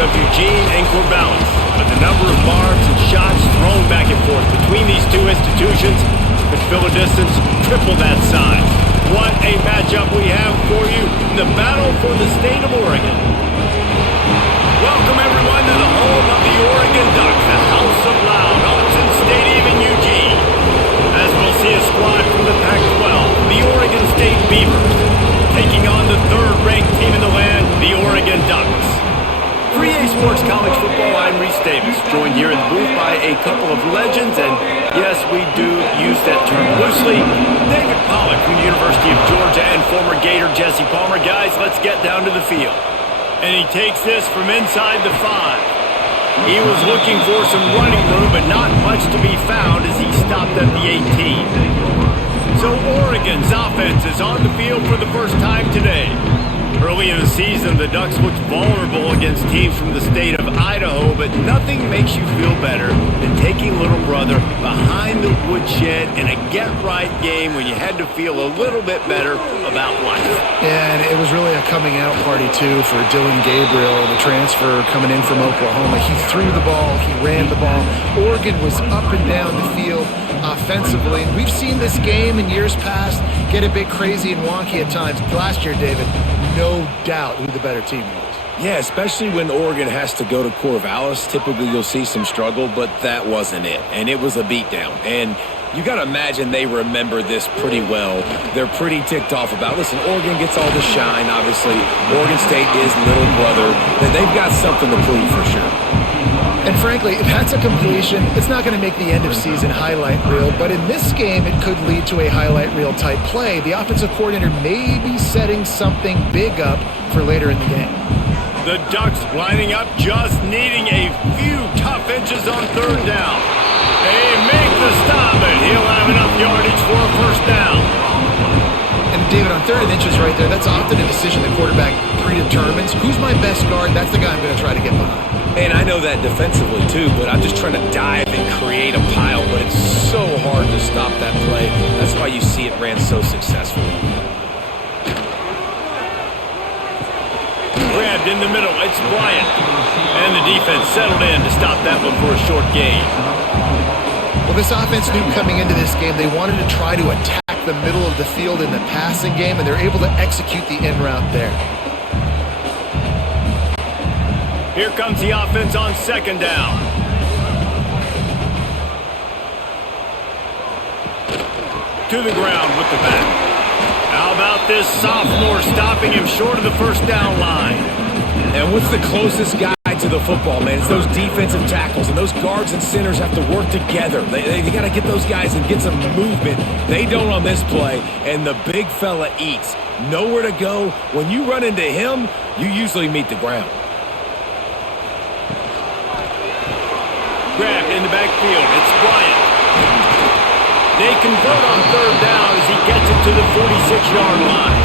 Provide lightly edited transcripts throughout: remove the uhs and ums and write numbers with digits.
of Eugene and Corvallis. But the number of barbs and shots thrown back and forth between these two institutions could fill a distance triple that size. What a matchup we have for you in the battle for the state of Oregon. Welcome everyone to the home of the Oregon Ducks, the House of Loud, Autzen Stadium in Eugene. As we'll see a squad from the Pac-12, the Oregon State Beavers, taking on the third-ranked team in the land, the Oregon Ducks. For EA Sports College Football, I'm Reese Davis, joined here in the booth by a couple of legends, and yes, we do use that term loosely. David Pollack from the University of Georgia and former Gator Jesse Palmer. Guys, let's get down to the field. And he takes this from inside the 5. He was looking for some running room, but not much to be found as he stopped at the 18. So Oregon's offense is on the field for the first time today. Early in the season, the Ducks looked vulnerable against teams from the state of Idaho, but nothing makes you feel better than taking little brother behind the woodshed in a get-right game when you had to feel a little bit better about life. Yeah, and it was really a coming-out party, too, for Dylan Gabriel, the transfer coming in from Oklahoma. He threw the ball. He ran the ball. Oregon was up and down the field offensively. And we've seen this game in years past get a bit crazy and wonky at times. Last year, David, no doubt who the better team was. Yeah, especially when Oregon has to go to Corvallis. Typically, you'll see some struggle, but that wasn't it. And it was a beatdown. And you got to imagine they remember this pretty well. They're pretty ticked off about, listen, Oregon gets all the shine, obviously. Oregon State is little brother. They've got something to prove for sure. And frankly, if that's a completion, it's not going to make the end-of-season highlight reel. But in this game, it could lead to a highlight reel-type play. The offensive coordinator may be setting something big up for later in the game. The Ducks lining up, just needing a few tough inches on third down. They make the stop, and he'll have enough yardage for a first down. And David, on third and inches right there, that's often a decision the quarterback predetermines. Who's my best guard? That's the guy I'm going to try to get behind. And I know that defensively, too, but I'm just trying to dive and create a pile, but it's so hard to stop that play. That's why you see it ran so successfully. Grabbed in the middle, it's Bryant. And the defense settled in to stop that one for a short gain. Well, this offense knew coming into this game they wanted to try to attack the middle of the field in the passing game, and they're able to execute the in route there. Here comes the offense on second down. To the ground with the back. How about this sophomore stopping him short of the first down line? And what's the closest guy to the football, man? It's those defensive tackles, and those guards and centers have to work together. They got to get those guys and get some movement. They don't on this play, and the big fella eats. Nowhere to go. When you run into him, you usually meet the ground. Grabbed in the backfield. It's Bryant. They convert on third down as he gets it to the 46-yard line.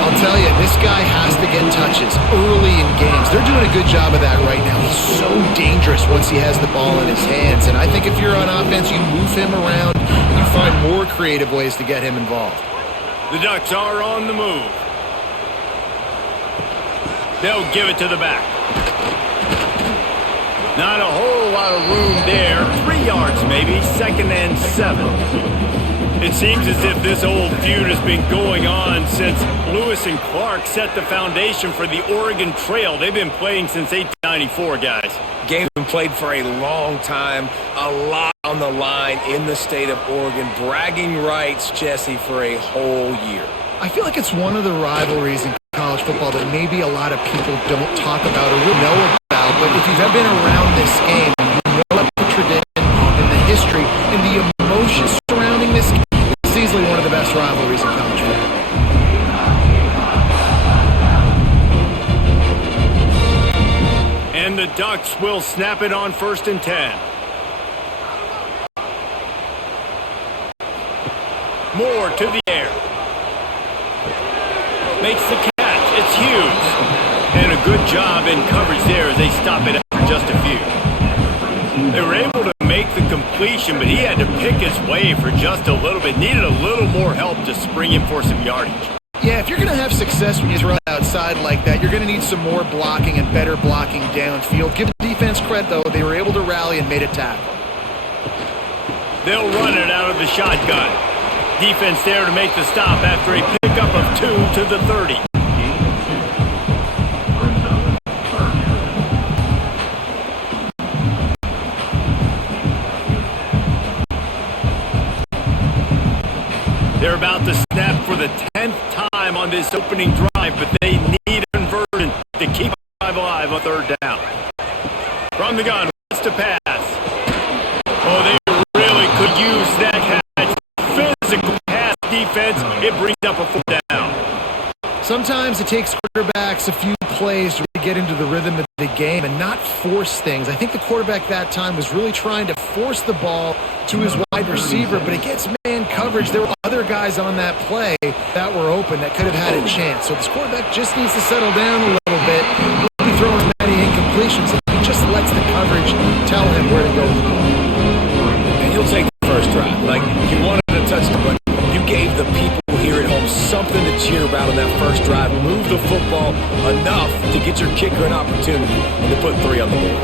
I'll tell you, this guy has to get touches early in games. They're doing a good job of that right now. He's so dangerous once he has the ball in his hands. And I think if you're on offense, you move him around and you find more creative ways to get him involved. The Ducks are on the move. They'll give it to the back. Not a whole lot of room there. 3 yards maybe, 2nd and 7. It seems as if this old feud has been going on since Lewis and Clark set the foundation for the Oregon Trail. They've been playing since 1894, guys. Game's been played for a long time, a lot on the line in the state of Oregon. Bragging rights, Jesse, for a whole year. I feel like it's one of the rivalries in college football that maybe a lot of people don't talk about or really know about. But if you've ever been around this game, you know about the tradition and the history and the emotions surrounding this game. It's easily one of the best rivalries in college football. And the Ducks will snap it on 1st and 10. Moore to the air. Makes the catch. It's Hughes. And a good job in coverage there as they stop it after just a few. They were able to make the completion, but he had to pick his way for just a little bit. Needed a little more help to spring him for some yardage. Yeah, if you're going to have success when you throw it outside like that, you're going to need some more blocking and better blocking downfield. Give the defense credit, though. They were able to rally and made a tackle. They'll run it out of the shotgun. Defense there to make the stop after a pickup of 2 to the 30. They're about to snap for the 10th time on this opening drive, but they need a conversion to keep alive on third down. From the gun, wants to pass. Oh, they really could use that catch. Physical pass defense. It brings up a fourth down. Sometimes it takes quarterbacks a few plays to get into the rhythm of the game and not force things. I think the quarterback that time was really trying to force the ball to his wide receiver, but against man coverage, there were other guys on that play that were open that could have had a chance. So this quarterback just needs to settle down a little bit. He'll be throwing many incompletions. He just lets the coverage tell him where to go. And you'll take the first drive. Like, you wanted to touch the button. You gave the people here at home something to cheer about on that first drive. Move the football enough to get your kicker an opportunity and to put 3 on the board.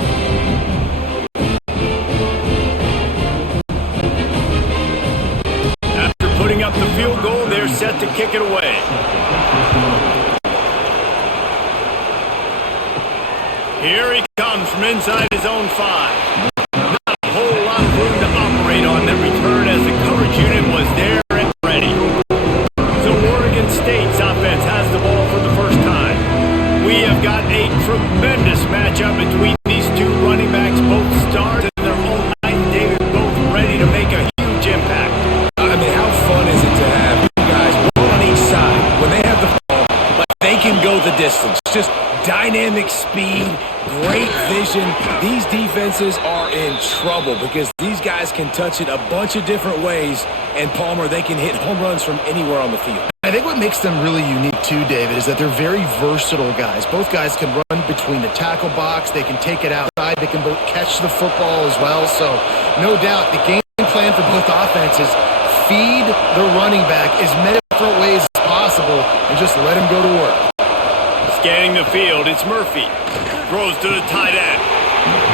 After putting up the field goal, they're set to kick it away. Here he comes from inside his own 5. Not a whole lot of room to operate on that return as the coverage unit was there and ready. So Oregon State's offense has the ball for the first time. We have got a tremendous matchup between these two running backs, both stars in their own night. David, both ready to make a huge impact. I mean, how fun is it to have you guys one on each side when they have the ball, but they can go the distance. Just dynamic speed, great vision. These defenses are in trouble because these guys can touch it a bunch of different ways, and Palmer, they can hit home runs from anywhere on the field. I think what makes them really unique too, David, is that they're very versatile guys. Both guys can run between the tackle box. They can take it outside. They can both catch the football as well. So no doubt the game plan for both offenses, feed the running back as many different ways as possible and just let him go to work. Scanning the field, it's Murphy. Throws to the tight end.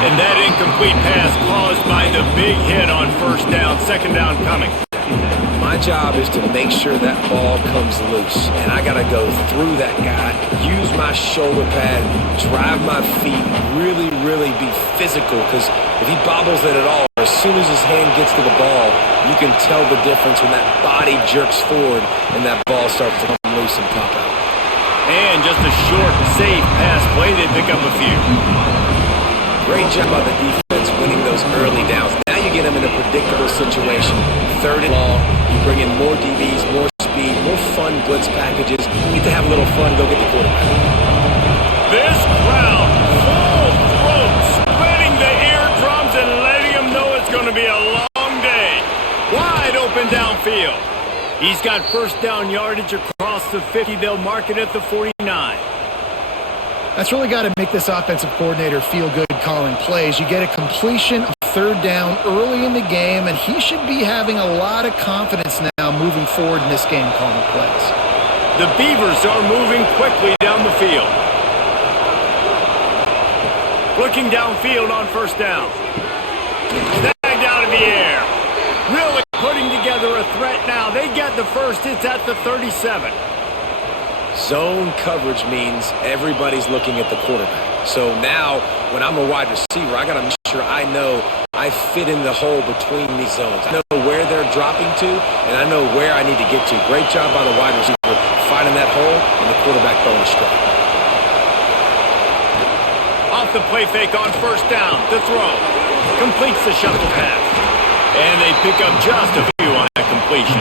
And that incomplete pass caused by the big hit on first down, second down coming. My job is to make sure that ball comes loose, and I got to go through that guy, use my shoulder pad, drive my feet, really, really be physical, because if he bobbles it at all, as soon as his hand gets to the ball, you can tell the difference when that body jerks forward and that ball starts to come loose and pop out. And just a short, safe pass play, they pick up a few. Great job by the defense winning those early downs. Now you get them in a predictable situation. 3rd and long, you bring in more DBs, more speed, more fun blitz packages. You get to have a little fun, go get the quarterback. This crowd, full throat, splitting the eardrums and letting them know it's going to be a long day. Wide open downfield. He's got first down yardage across the 50. They'll mark it at the 49. That's really got to make this offensive coordinator feel good calling plays. You get a completion of 3rd down early in the game, and he should be having a lot of confidence now moving forward in this game calling plays. The Beavers are moving quickly down the field. Looking downfield on first down. Snagged out of the air. Really putting together a threat now. They get the first. It's at the 37. Zone coverage means everybody's looking at the quarterback. So now, when I'm a wide receiver, I got to make sure I know I fit in the hole between these zones. I know where they're dropping to, and I know where I need to get to. Great job by the wide receiver finding that hole, and the quarterback throwing a strike. Off the play fake on first down. The throw. Completes the shuffle pass. And they pick up just a few on that completion.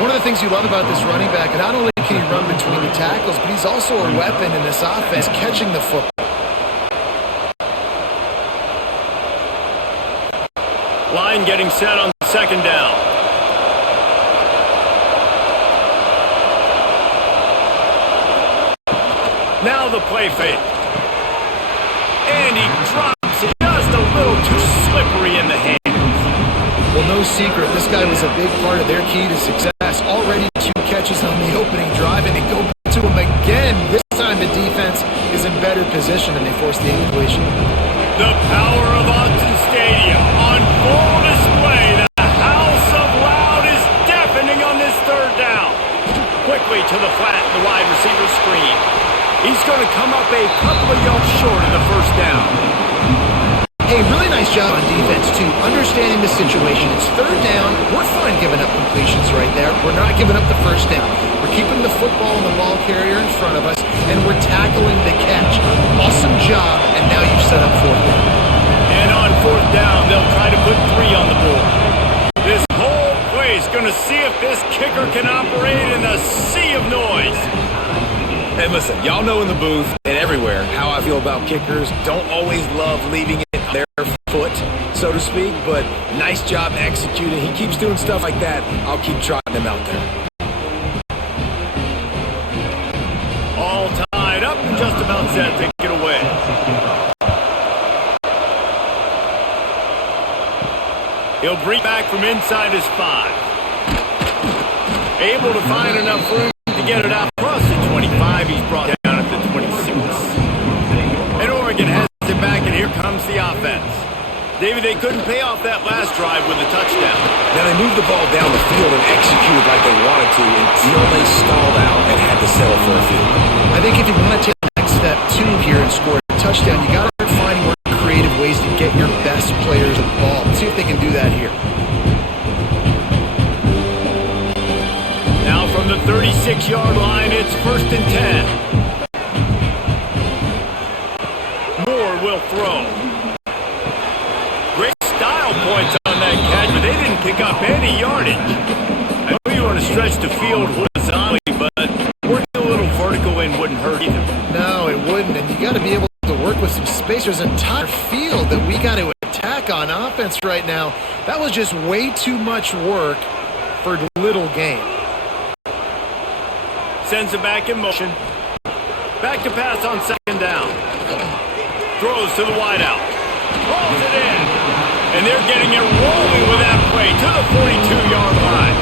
One of the things you love about this running back, not only can he run between the tackles, but he's also a weapon in this offense, catching the football. Line getting set on second down. Now the play fake. And he drops it just a little too slippery in the hands. Well, no secret, this guy was a big part of their key to success. Already 2 catches on the open a couple of yards short of the first down. Hey, really nice job on defense, too, understanding the situation. It's third down. We're fine giving up completions right there. We're not giving up the first down. We're keeping the football and the ball carrier in front of us, and we're tackling the catch. Awesome job, and now you've set up fourth down. And on fourth down, they'll try to put 3 on the board. This whole play is going to see if this kicker can operate in the sea of noise. Hey, listen, y'all know in the booth and everywhere how I feel about kickers. Don't always love leaving it on their foot, so to speak, but nice job executing. He keeps doing stuff like that. I'll keep trotting him out there. All tied up and just about set. Take it away. He'll bring back from inside his 5. Able to find enough room to get it out across the 25. He's brought down at the 26. And Oregon has it back, and here comes the offense. David, they couldn't pay off that last drive with a touchdown. Now they moved the ball down the field and executed like they wanted to until they stalled out and had to settle for a field goal. I think if you want to take the next step, too, here and score a touchdown, you got to find more creative ways to get your best players the ball. Let's see if they can do that here. Now from the 36-yard line, it's 1st and 10. Moore will throw. Great style points on that catch, but they didn't pick up any yardage. I know you want to stretch the field horizontally, but working a little vertical in wouldn't hurt either. No, it wouldn't, and you got to be able to work with some space. There's an entire field that we got to attack on offense right now. That was just way too much work for little gain. Sends it back in motion. Back to pass on 2nd down. Throws to the wideout. Rolls it in. And they're getting it rolling with that play to the 42-yard line.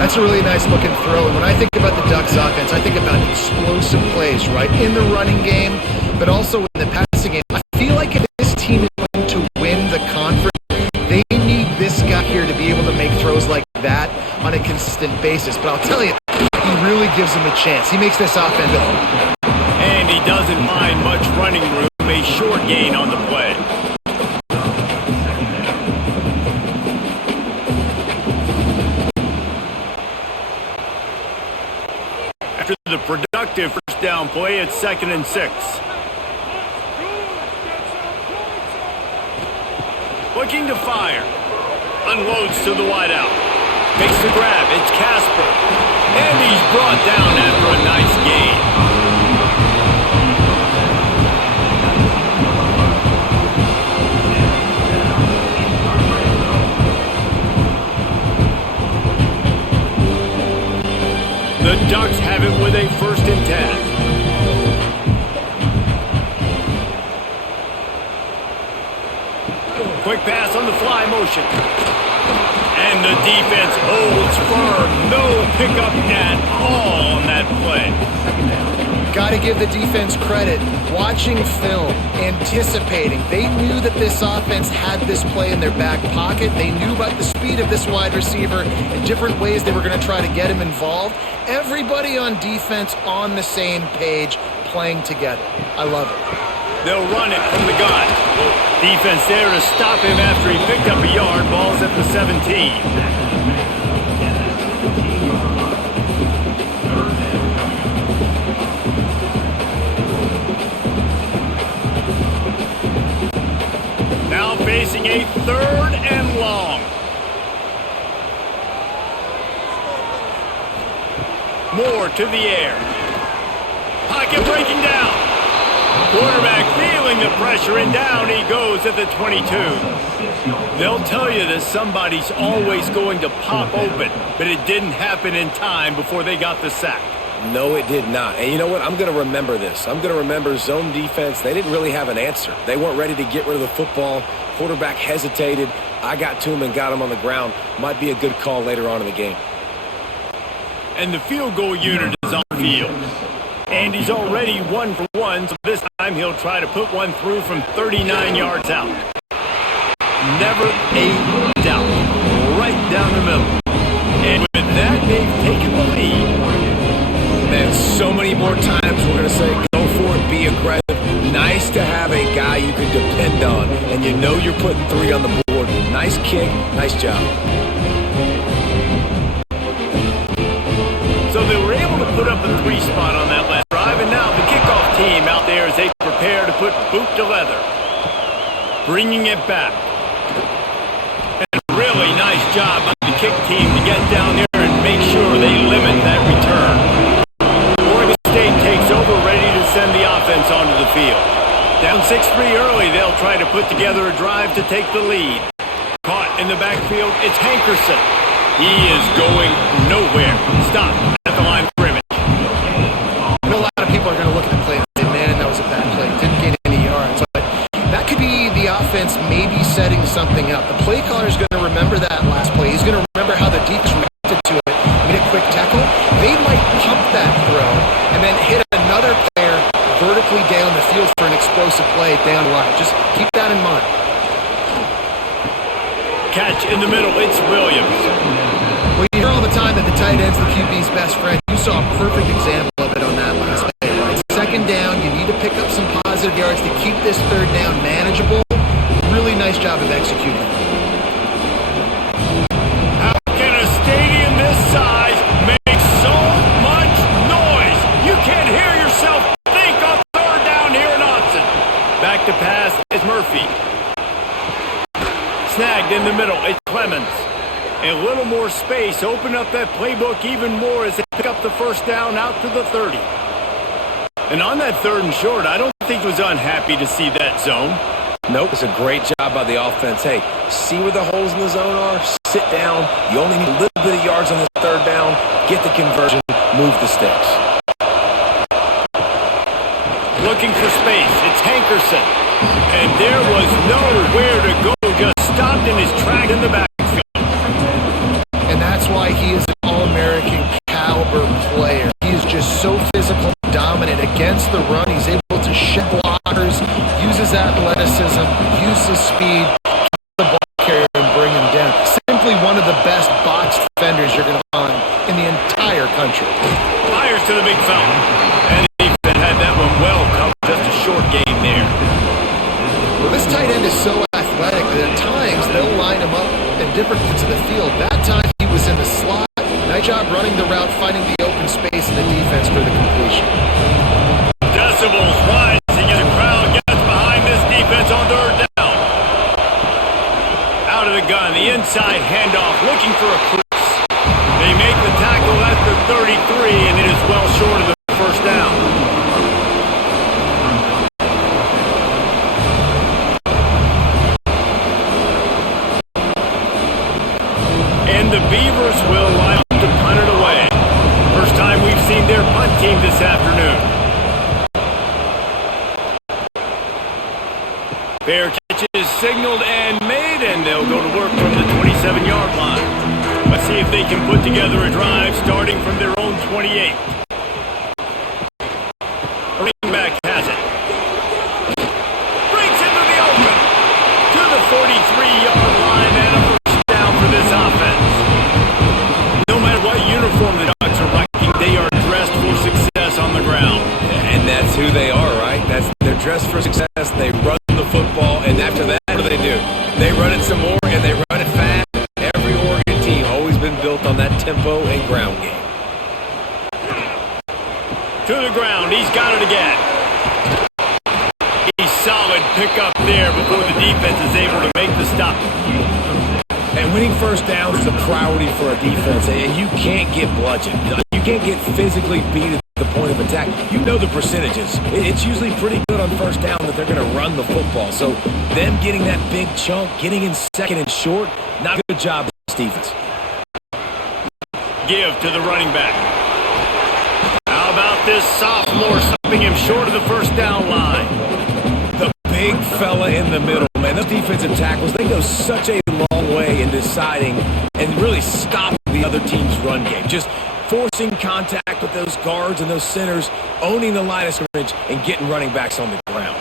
That's a really nice looking throw. And when I think about the Ducks offense, I think about explosive plays, right? In the running game, but also in the passing game. I feel like if this team is going to win the conference, they need this guy here to be able to make throws like that on a consistent basis. But I'll tell you, he really gives them a chance. He makes this offense. And he doesn't find much running room. A short gain on the play. After the productive first down play, it's 2nd and 6. Looking to fire. Unloads to the wideout. Makes the grab. It's Casper. And he's brought down after a nice gain. The Ducks have it with a 1st and 10. Quick pass on the fly motion. And the defense holds firm. No pickup at all on that play. Got to give the defense credit. Watching film, anticipating. They knew that this offense had this play in their back pocket. They knew about the speed of this wide receiver and different ways they were going to try to get him involved. Everybody on defense on the same page, playing together. I love it. They'll run it from the gun. Defense there to stop him after he picked up a yard. Ball's at the 17. Now facing a 3rd and long. Moore to the air. Pocket breaking down. Quarterback feeling the pressure, and down he goes at the 22. They'll tell you that somebody's always going to pop open, but it didn't happen in time before they got the sack. No, it did not. And you know what? I'm going to remember this. I'm going to remember zone defense. They didn't really have an answer. They weren't ready to get rid of the football. Quarterback hesitated. I got to him and got him on the ground. Might be a good call later on in the game. And the field goal unit is on field. And he's already 1 for 1, so this time he'll try to put one through from 39 yards out. Never a doubt. Right down the middle. And with that, they've taken the lead. Man, so many more times we're going to say, go for it, you know you're putting 3 on the board. Nice kick, nice job. So they were able to put up a 3 spot on that last drive, and now the kickoff team out there as they prepare to put boot to leather. Bringing it back. And a really nice job by the kick team to get down there and make sure they limit that return. Oregon State takes over, ready to send the offense onto the field. Down 6-3 early, they'll try to put together a drive to take the lead. Caught in the backfield, it's Hankerson. He is going nowhere. Stop at the line of scrimmage. I know a lot of people are going to look at the play and say, man, that was a bad play. Didn't get any yards. But that could be the offense maybe setting something up. The play caller is going to remember that last play. He's going to remember how the defense reacted to it. Made a quick tackle. They might pump that throw and then hit another player vertically down the field for an explosive play down the line. Just keep that in mind. Catch in the middle, it's Williams. Well, you hear all the time that the tight end's the QB's best friend. You saw a perfect example of it on that last play, right? Second down, you need to pick up some positive yards to keep this third down manageable. Really nice job of executing. How can a stadium this size make so much noise? You can't hear yourself think on third down here in Autzen. Back to pass, it's Murphy. Snagged in the middle, it's Clemens. A little more space, open up that playbook even more as they pick up the first down out to the 30. And on that 3rd and short, I don't think he was unhappy to see that zone. Nope, it's a great job by the offense. Hey, see where the holes in the zone are, sit down. You only need a little bit of yards on the 3rd down, get the conversion, move the sticks. Looking for space, it's Hankerson. And there was nowhere to go, just stopped in his track in the backfield. And that's why he is an All-American caliber player. He is just so physical and dominant against the run. He's able to shed blockers, use his athleticism, use his speed, keep the ball carrier and bring him down. Simply one of the best box defenders you're going to find in the entire country. Fires to the big fella. And he had that one well covered. Just a short game there. Well, this tight end is so athletic that at times they'll line him up in different parts of the field. That time he was in the slot. Nice job running the route, finding the open space in the defense for the completion. Decibels rising as the crowd gets behind this defense on 3rd down. Out of the gun, the inside handoff, looking for a crease. They make the tackle at the 33, and it is well short of the first down. And the Beavers will line up to punt it away. First time we've seen their punt team this afternoon. Fair catch is signaled and made, and they'll go to work from the 27-yard line. Let's see if they can put together a drive starting from their own 28. Running back has it. Breaks into the open. To the 43-yard line and a first down for this offense. No matter what uniform the Ducks are rocking, they are dressed for success on the ground. And that's who they are, right? They're dressed for success. They run the football, and after that, what do? They run it some more, and they run it fast. Every Oregon team always been built on that tempo and ground game. To the ground, he's got it again. A solid pickup there before the defense is able to make the stop. And winning first downs is a priority for a defense, and you can't get bludgeoned. You can't get physically beat at the point of attack. You know the percentages. It's usually pretty good on first down that they're going to run the football. So them getting that big chunk, getting in 2nd and short, not a good job by this defense. Give to the running back. How about this sophomore stopping him short of the first down line? The big fella in the middle, man. Those defensive tackles, they go such a long way in deciding and really stopping the other team's run game. Just forcing contact with those guards and those centers, owning the line of scrimmage, and getting running backs on the ground.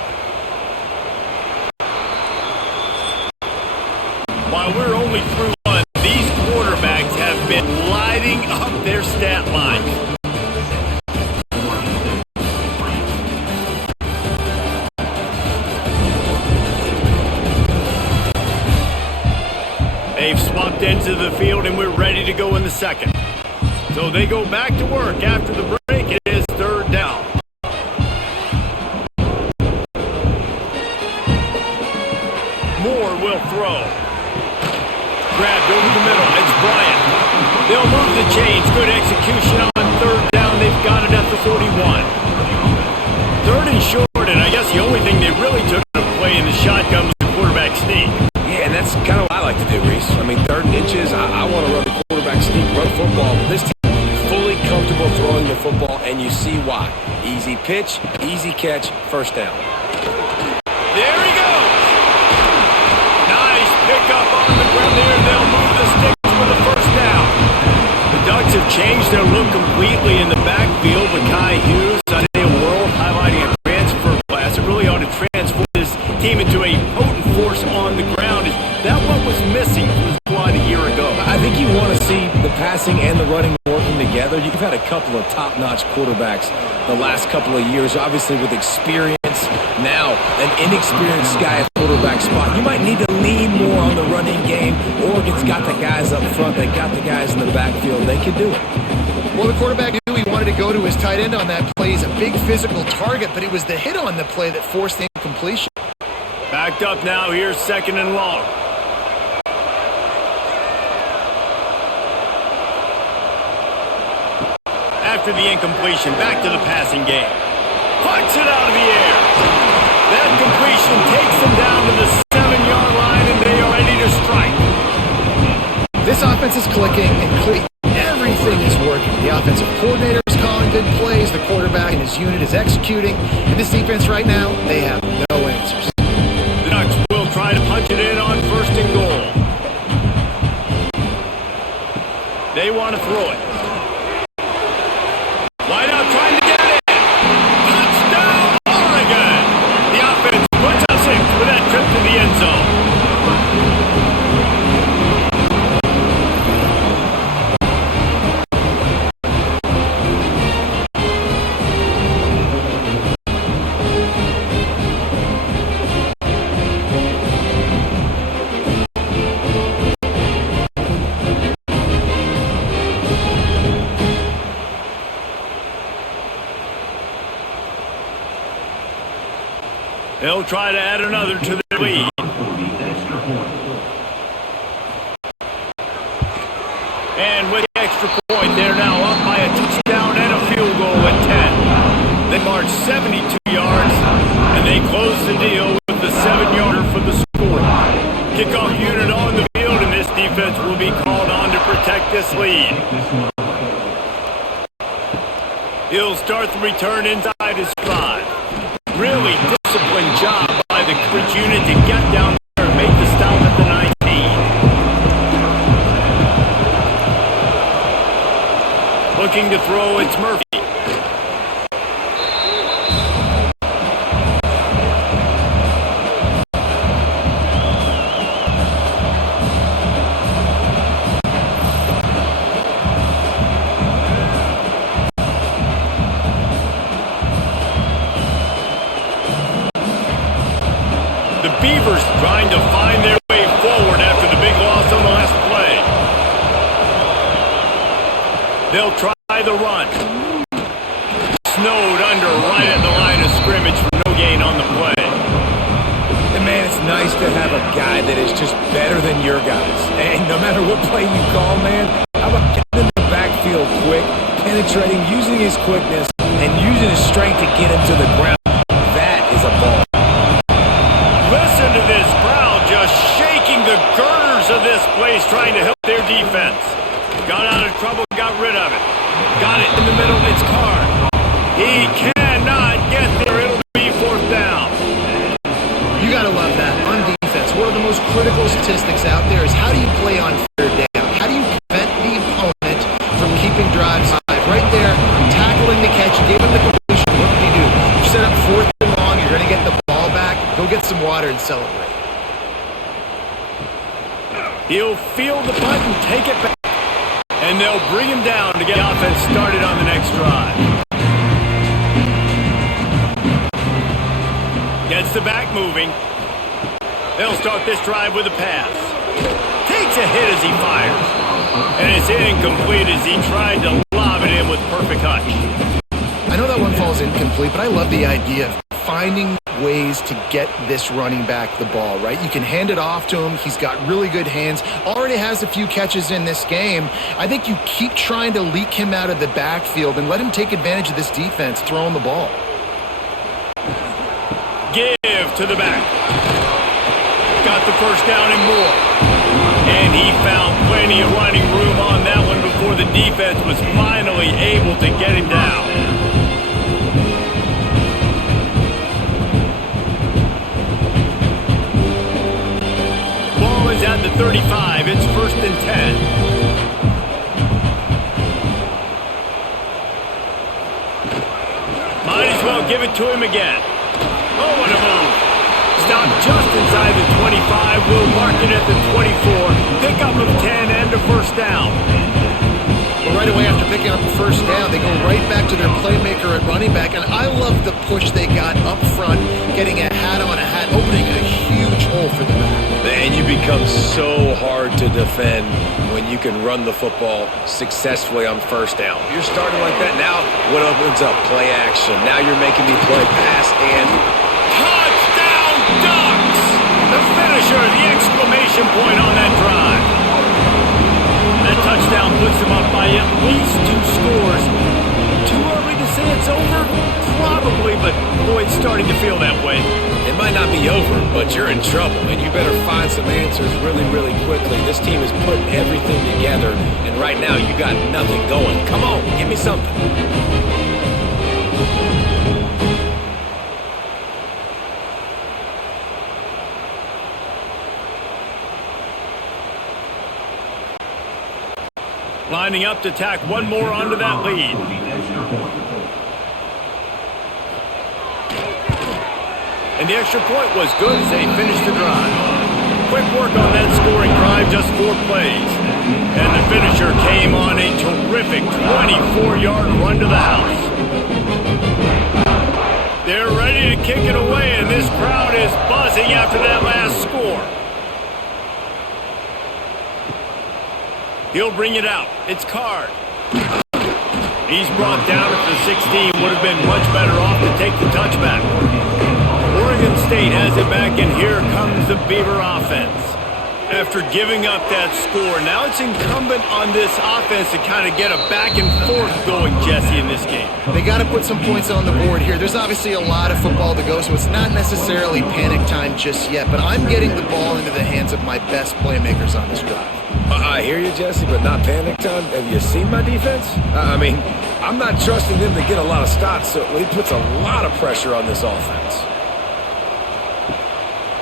While we're only through one, these quarterbacks have been lighting up their stat lines. field, and we're ready to go in the second. So they go back to work after the break. It is third down. Moore will throw. Grabbed over the middle. It's Bryant. They'll move the chains. Good execution on third down. They've got it at the 41. Third and short, and I guess the only thing they really took to play in the shotgun was the quarterback sneak. Yeah, and that's kind of what I like to do, Reese. I mean, third and inches, I want to run the quarterback sneak, run football. But this team is fully comfortable throwing the football, and you see why. Easy pitch, easy catch, first down. There he goes. Nice pickup on the ground there. They'll move the sticks for the first down. The Ducks have changed their look completely in the backfield with Kai Hughes. Isaiah World highlighting a transfer class. It really ought to transform this team into a potent force on the ground. Is that what was missing from the squad a year ago? I think you want to see the passing and the running working together. You've had a couple of top-notch quarterbacks the last couple of years, obviously with experience. Now, an inexperienced guy at quarterback spot. You might need to lean more on the running game. Oregon's got the guys up front. They got the guys in the backfield. They can do it. Well, the quarterback knew he wanted to go to his tight end on that play. He's a big physical target, but it was the hit on the play that forced the incompletion. Backed up now. Here's second and long. After the incompletion, back to the passing game. Punts it out of the air. That completion takes them down to the 7-yard line, and they are ready to strike. This offense is clicking and clicking. Everything is working. The offensive coordinator is calling good plays. The quarterback and his unit is executing. And this defense right now, they have no answers. The Ducks will try to punch it in on first and goal. They want to throw it. Wide out trying to get it. Touchdown, Oregon! The offense puts us in for that trip to the end zone. They'll try to add another to their lead. And with the extra point, they're now up by a touchdown and a field goal at 10. They march 72 yards, and they close the deal with the 7-yarder for the score. Kickoff unit on the field, and this defense will be called on to protect this lead. He'll start the return inside his 5. Really disciplined job by the coverage unit to get down there and make the stop at the 19. Looking to throw, it's Murphy. The Beavers trying to find their way forward after the big loss on the last play. They'll try the run. Snowed under right at the line of scrimmage for no gain on the play. And man, it's nice to have a guy that is just better than your guys. And no matter what play you call, man, how about getting in the backfield quick, penetrating, using his quickness, and using his strength to get him to the ground. That is a ball. Listen to this crowd just shaking the girders of this place trying to help their defense. Got out of trouble, got rid of it. Got it in the middle, it's Card. He cannot get there, it'll be fourth down. You got to love that. On defense, one of the most critical statistics out there is how do you play on third down? How do you prevent the opponent from keeping drives alive? Right there, tackling the catch, you gave him the completion. What did you do? You set up fourth and long, you're going to get the ball back. Go get some water and celebrate. He'll field the punt and take it back. And they'll bring him down to get the offense started on the next drive. Gets the back moving. They'll start this drive with a pass. Takes a hit as he fires. And it's incomplete as he tried to lob it in with perfect touch. I know that one falls incomplete, but I love the idea of finding ways to get this running back the ball, right? You can hand it off to him. He's got really good hands. Already has a few catches in this game. I think you keep trying to leak him out of the backfield and let him take advantage of this defense throwing the ball. Give to the back. Got the first down and more. And he found plenty of running room on that one before the defense was finally able to get him down. Ball is at the 35. It's 1st and 10. Might as well give it to him again. Oh, what a move. Stopped just inside the 25. We'll mark it at the 24. Pickup of 10 and a first down. Well, right away after picking up the first down, they go right back to their playmaker at running back. And I love the push they got up front, getting a hat on a hat, opening a huge hole for the back. And you become so hard to defend when you can run the football successfully on first down. You're starting like that. Now what opens up? Play action. Now you're making me play pass and touchdown Ducks! The finisher, the exclamation point on that drive. That touchdown puts them up by at least 2 scores. Too early to say it's over? Probably, but boy, it's starting to feel that way. it might not be over, but you're in trouble, and you better find some answers really, really quickly. This team is putting everything together, and right now you got nothing going. Come on, give me something. Lining up to tack one more onto that lead. And the extra point was good as they finished the drive. Quick work on that scoring drive, just 4 plays. And the finisher came on a terrific 24-yard run to the house. They're ready to kick it away, and this crowd is buzzing after that last score. He'll bring it out. It's Card. He's brought down at the 16. Would have been much better off to take the touchback. Oregon State has it back, and here comes the Beaver offense. After giving up that score, now it's incumbent on this offense to kind of get a back and forth going, Jesse, in this game. They got to put some points on the board here. There's obviously a lot of football to go, so it's not necessarily panic time just yet, but I'm getting the ball into the hands of my best playmakers on this drive. I hear you, Jesse, but not panic time. Have you seen my defense? I mean, I'm not trusting them to get a lot of stops, so he puts a lot of pressure on this offense.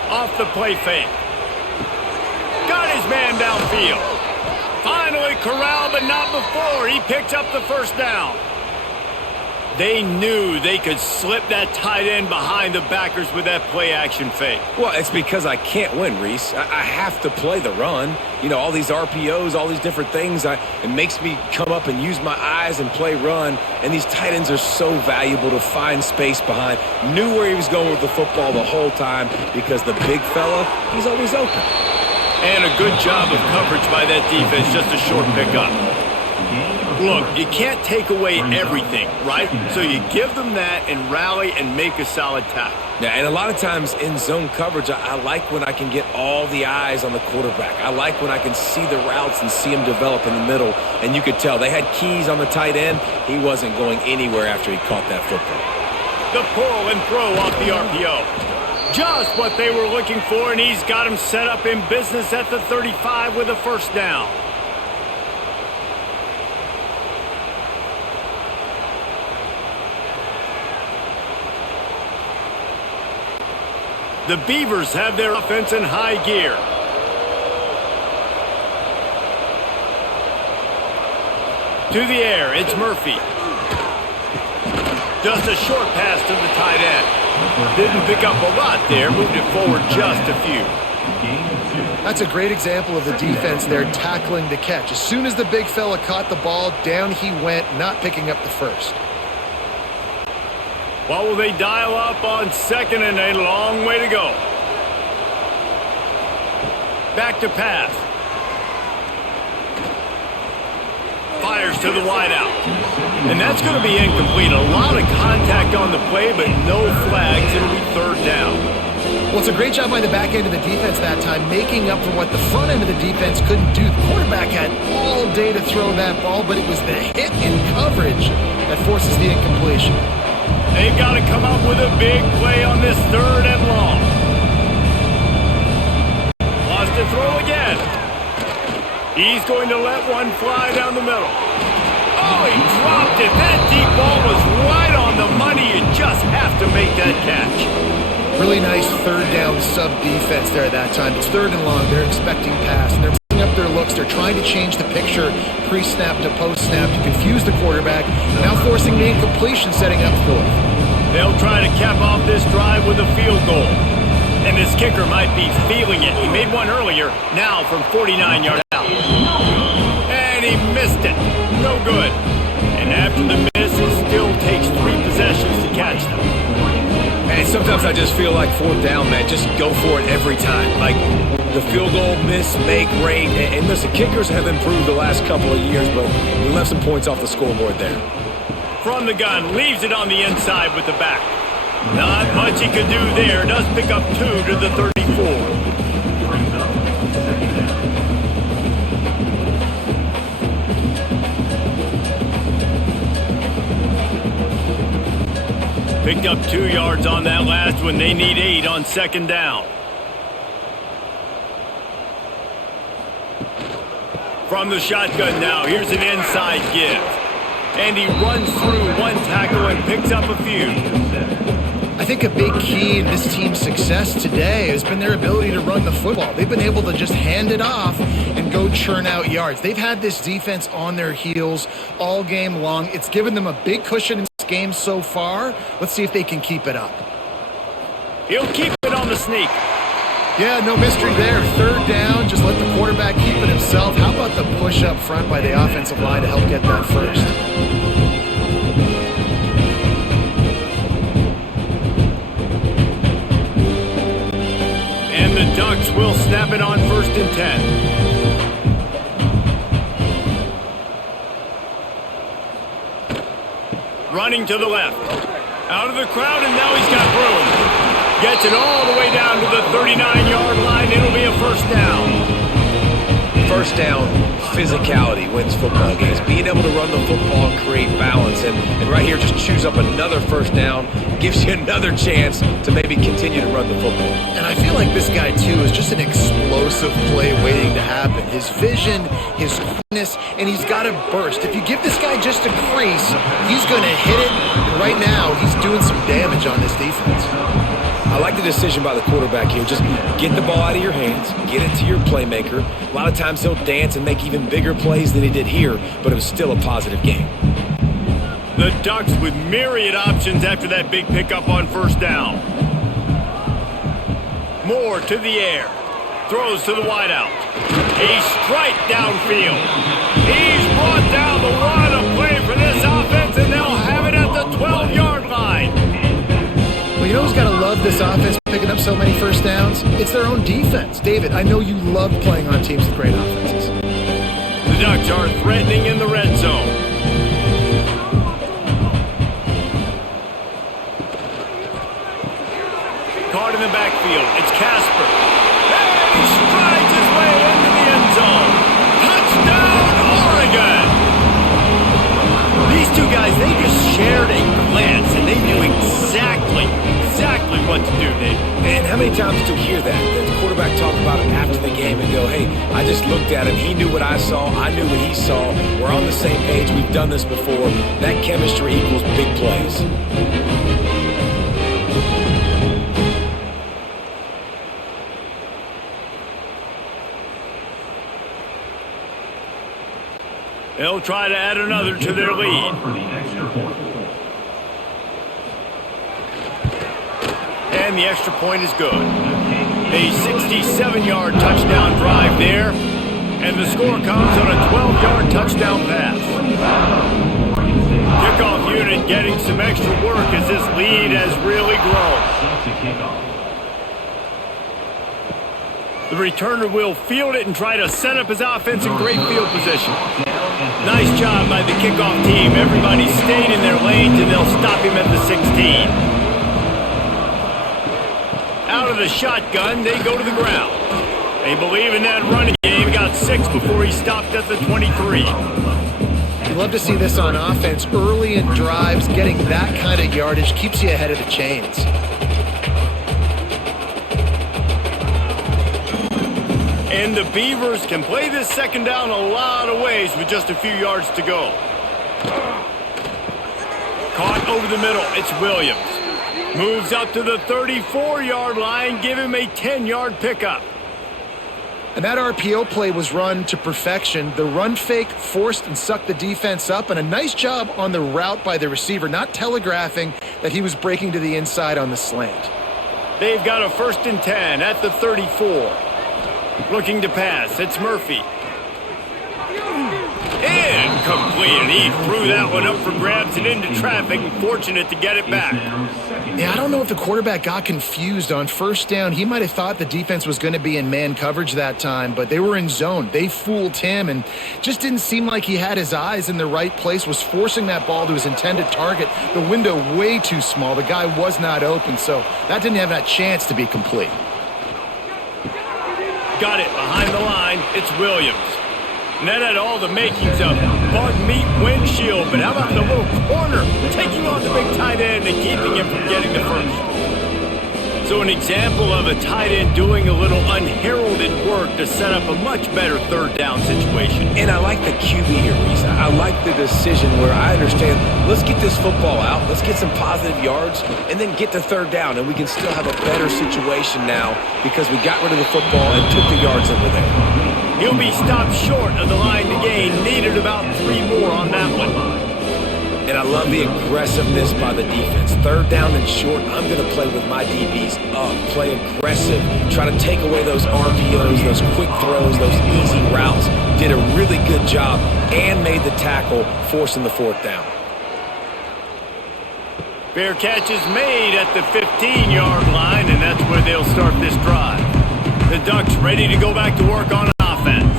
Off the play fake. Got his man downfield. Finally corralled, but not before. He picked up the first down. They knew they could slip that tight end behind the backers with that play-action fake. Well, it's because I can't win, Reese. I have to play the run. You know, all these RPOs, all these different things. It makes me come up and use my eyes and play run. And these tight ends are so valuable to find space behind. Knew where he was going with the football the whole time because the big fella, he's always open. And a good job of coverage by that defense, just a short pickup. Look, you can't take away everything, right? So you give them that and rally and make a solid tackle. Yeah, and a lot of times in zone coverage, I like when I can get all the eyes on the quarterback. I like when I can see the routes and see him develop in the middle. And you could tell they had keys on the tight end. He wasn't going anywhere after he caught that football. The pull and throw off the RPO. Just what they were looking for, and he's got him set up in business at the 35 with a first down. The Beavers have their offense in high gear. To the air, it's Murphy. Just a short pass to the tight end. Didn't pick up a lot there, moved it forward just a few. That's a great example of the defense there tackling the catch. As soon as the big fella caught the ball, down he went, not picking up the first. What will they dial up on second and a long way to go? Back to pass. fires to the wideout. And that's going to be incomplete. A lot of contact on the play, but no flags. It'll be third down. Well, it's a great job by the back end of the defense that time, making up for what the front end of the defense couldn't do. The quarterback had all day to throw that ball, but it was the hit in coverage that forces the incompletion. They've got to come up with a big play on this third and long. Lost to throw again. He's going to let one fly down the middle. Oh, he dropped it. That deep ball was right on the money. You just have to make that catch. Really nice third down sub defense there at that time. It's third and long. They're expecting pass, and they're putting up their looks. They're trying to change the picture pre-snap to post-snap to confuse the quarterback, now forcing the incompletion, setting up fourth. They'll try to cap off this drive with a field goal. And this kicker might be feeling it. He made one earlier, now from 49 yards out. And he missed it. No good. And after the miss, it still takes 3 possessions to catch them. And sometimes I just feel like fourth down, man, just go for it every time. Like the field goal miss, make, rate. And listen, kickers have improved the last couple of years, but we left some points off the scoreboard there. From the gun, leaves it on the inside with the back. Not much he could do there. Does pick up 2 to the 34. Picked up 2 yards on that last one. They need 8 on second down. From the shotgun now, here's an inside give. And he runs through one tackle and picks up a few. I think a big key in this team's success today has been their ability to run the football. They've been able to just hand it off and go churn out yards. They've had this defense on their heels all game long. It's given them a big cushion in this game so far. Let's see if they can keep it up. He'll keep it on the sneak. Yeah, no mystery there. Third down, just let the quarterback keep it himself. How about the push up front by the offensive line to help get that first? And the Ducks will snap it on 1st and 10. Running to the left. Out of the crowd, and now he's got room. Gets it all the way down to the 39-yard line. It'll be a first down. First down, physicality wins football games. Being able to run the football and create balance. And right here, just choose up another first down. Gives you another chance to maybe continue to run the football. And I feel like this guy, too, is just an explosive play waiting to happen. His vision, his quickness, and he's got a burst. If you give this guy just a crease, he's going to hit it. And right now, he's doing some damage on this defense. I like the decision by the quarterback here. Just get the ball out of your hands, get it to your playmaker. A lot of times he'll dance and make even bigger plays than he did here, but it was still a positive game. The Ducks with myriad options after that big pickup on first down. Moore to the air. Throws to the wideout. A strike downfield. He's brought down the run. A play for this offense, and they'll have it at the 12-yard line. Well, you know who's got to love this offense picking up so many first downs? It's their own defense. David, I know you love playing on teams with great offenses. The Ducks are threatening in the red zone. Caught in the backfield. It's Casper. And he strides his way into the end zone. Touchdown, Oregon! These two guys, they just shared a glance, and they knew exactly what to do, Dave. And how many times do you hear that? The quarterback talk about it after the game and go, hey, I just looked at him. He knew what I saw. I knew what he saw. We're on the same page. We've done this before. That chemistry equals big plays. They'll try to add another to their lead. And the extra point is good. A 67-yard touchdown drive there. And the score comes on a 12-yard touchdown pass. Kickoff unit getting some extra work as this lead has really grown. The returner will field it and try to set up his offense in great field position. Nice job by the kickoff team. Everybody stayed in their lanes, and they'll stop him at the 16. Out of the shotgun, they go to the ground. They believe in that running game. He got 6 before he stopped at the 23. You love to see this on offense. Early in drives, getting that kind of yardage keeps you ahead of the chains. And the Beavers can play this second down a lot of ways with just a few yards to go. Caught over the middle. It's Williams. Moves up to the 34-yard line. Give him a 10-yard pickup. And that RPO play was run to perfection. The run fake forced and sucked the defense up, and a nice job on the route by the receiver, not telegraphing that he was breaking to the inside on the slant. They've got a 1st and 10 at the 34. Looking to pass. It's Murphy. Incomplete. He threw that one up for grabs and into traffic. Fortunate to get it back. Yeah, I don't know if the quarterback got confused on 1st down. He might have thought the defense was going to be in man coverage that time, but they were in zone. They fooled him and just didn't seem like he had his eyes in the right place, was forcing that ball to his intended target. The window way too small. The guy was not open, so that didn't have that chance to be complete. Got it behind the line. It's Williams. And that had all the makings of bug meat windshield. But how about the little corner taking on the big tight end and keeping him from getting the first? So an example of a tight end doing a little unheralded work to set up a much better 3rd down situation. And I like the QB here, Reese. I like the decision where I understand, let's get this football out, let's get some positive yards, and then get to 3rd down, and we can still have a better situation now because we got rid of the football and took the yards over there. He'll be stopped short of the line to gain. Needed about 3 more on that one. And I love the aggressiveness by the defense. 3rd down and short, I'm going to play with my DBs up. Play aggressive. Try to take away those RPOs, those quick throws, those easy routes. Did a really good job and made the tackle, forcing the 4th down. Fair catch is made at the 15-yard line, and that's where they'll start this drive. The Ducks ready to go back to work on offense.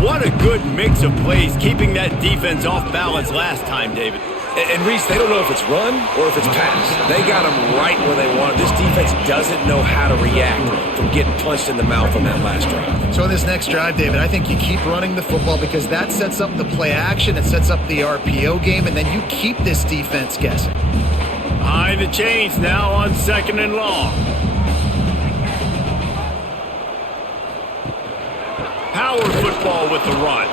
What a good mix of plays, keeping that defense off balance last time, David. And Reese, they don't know if it's run or if it's pass. They got them right where they want it. This defense doesn't know how to react from getting punched in the mouth on that last drive. So in this next drive, David, I think you keep running the football because that sets up the play action, it sets up the RPO game, and then you keep this defense guessing. Behind the chains now on 2nd and long. Power football with the run.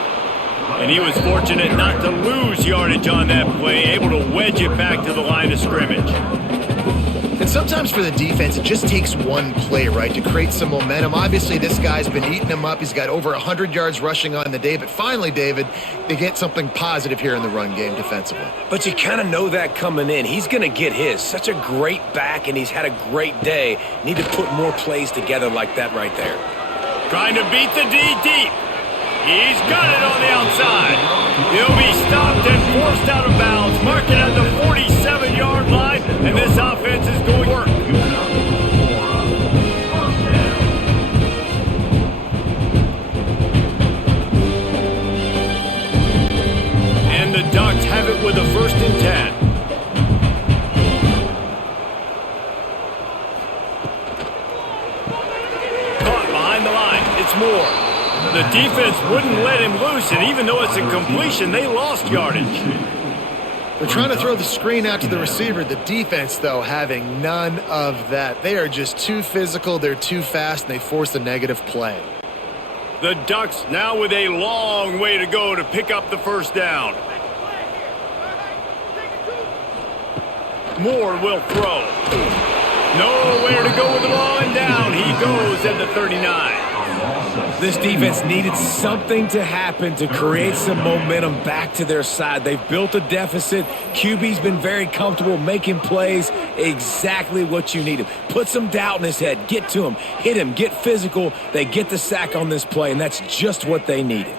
And he was fortunate not to lose yardage on that play, able to wedge it back to the line of scrimmage. And sometimes for the defense, it just takes one play, right, to create some momentum. Obviously, this guy's been eating them up. He's got over 100 yards rushing on the day. But finally, David, they get something positive here in the run game defensively. But you kind of know that coming in. He's going to get his. Such a great back, and he's had a great day. Need to put more plays together like that right there. Trying to beat the D deep. He's got it on the outside. He'll be stopped and forced out of bounds. Mark it at the 47-yard line, and this offense is going to work. And the Ducks have it with a 1st and 10. Caught behind the line. It's Moore. The defense wouldn't let him loose, and even though it's a completion, they lost yardage. They're trying to throw the screen out to the receiver. The defense, though, having none of that. They are just too physical, they're too fast, and they force a negative play. The Ducks now with a long way to go to pick up the 1st down. Moore will throw. Nowhere to go with the ball, and down he goes at the 39. This defense needed something to happen to create some momentum back to their side. They've built a deficit. QB's been very comfortable making plays. Exactly what you needed. Put some doubt in his head. Get to him. Hit him. Get physical. They get the sack on this play, and that's just what they needed.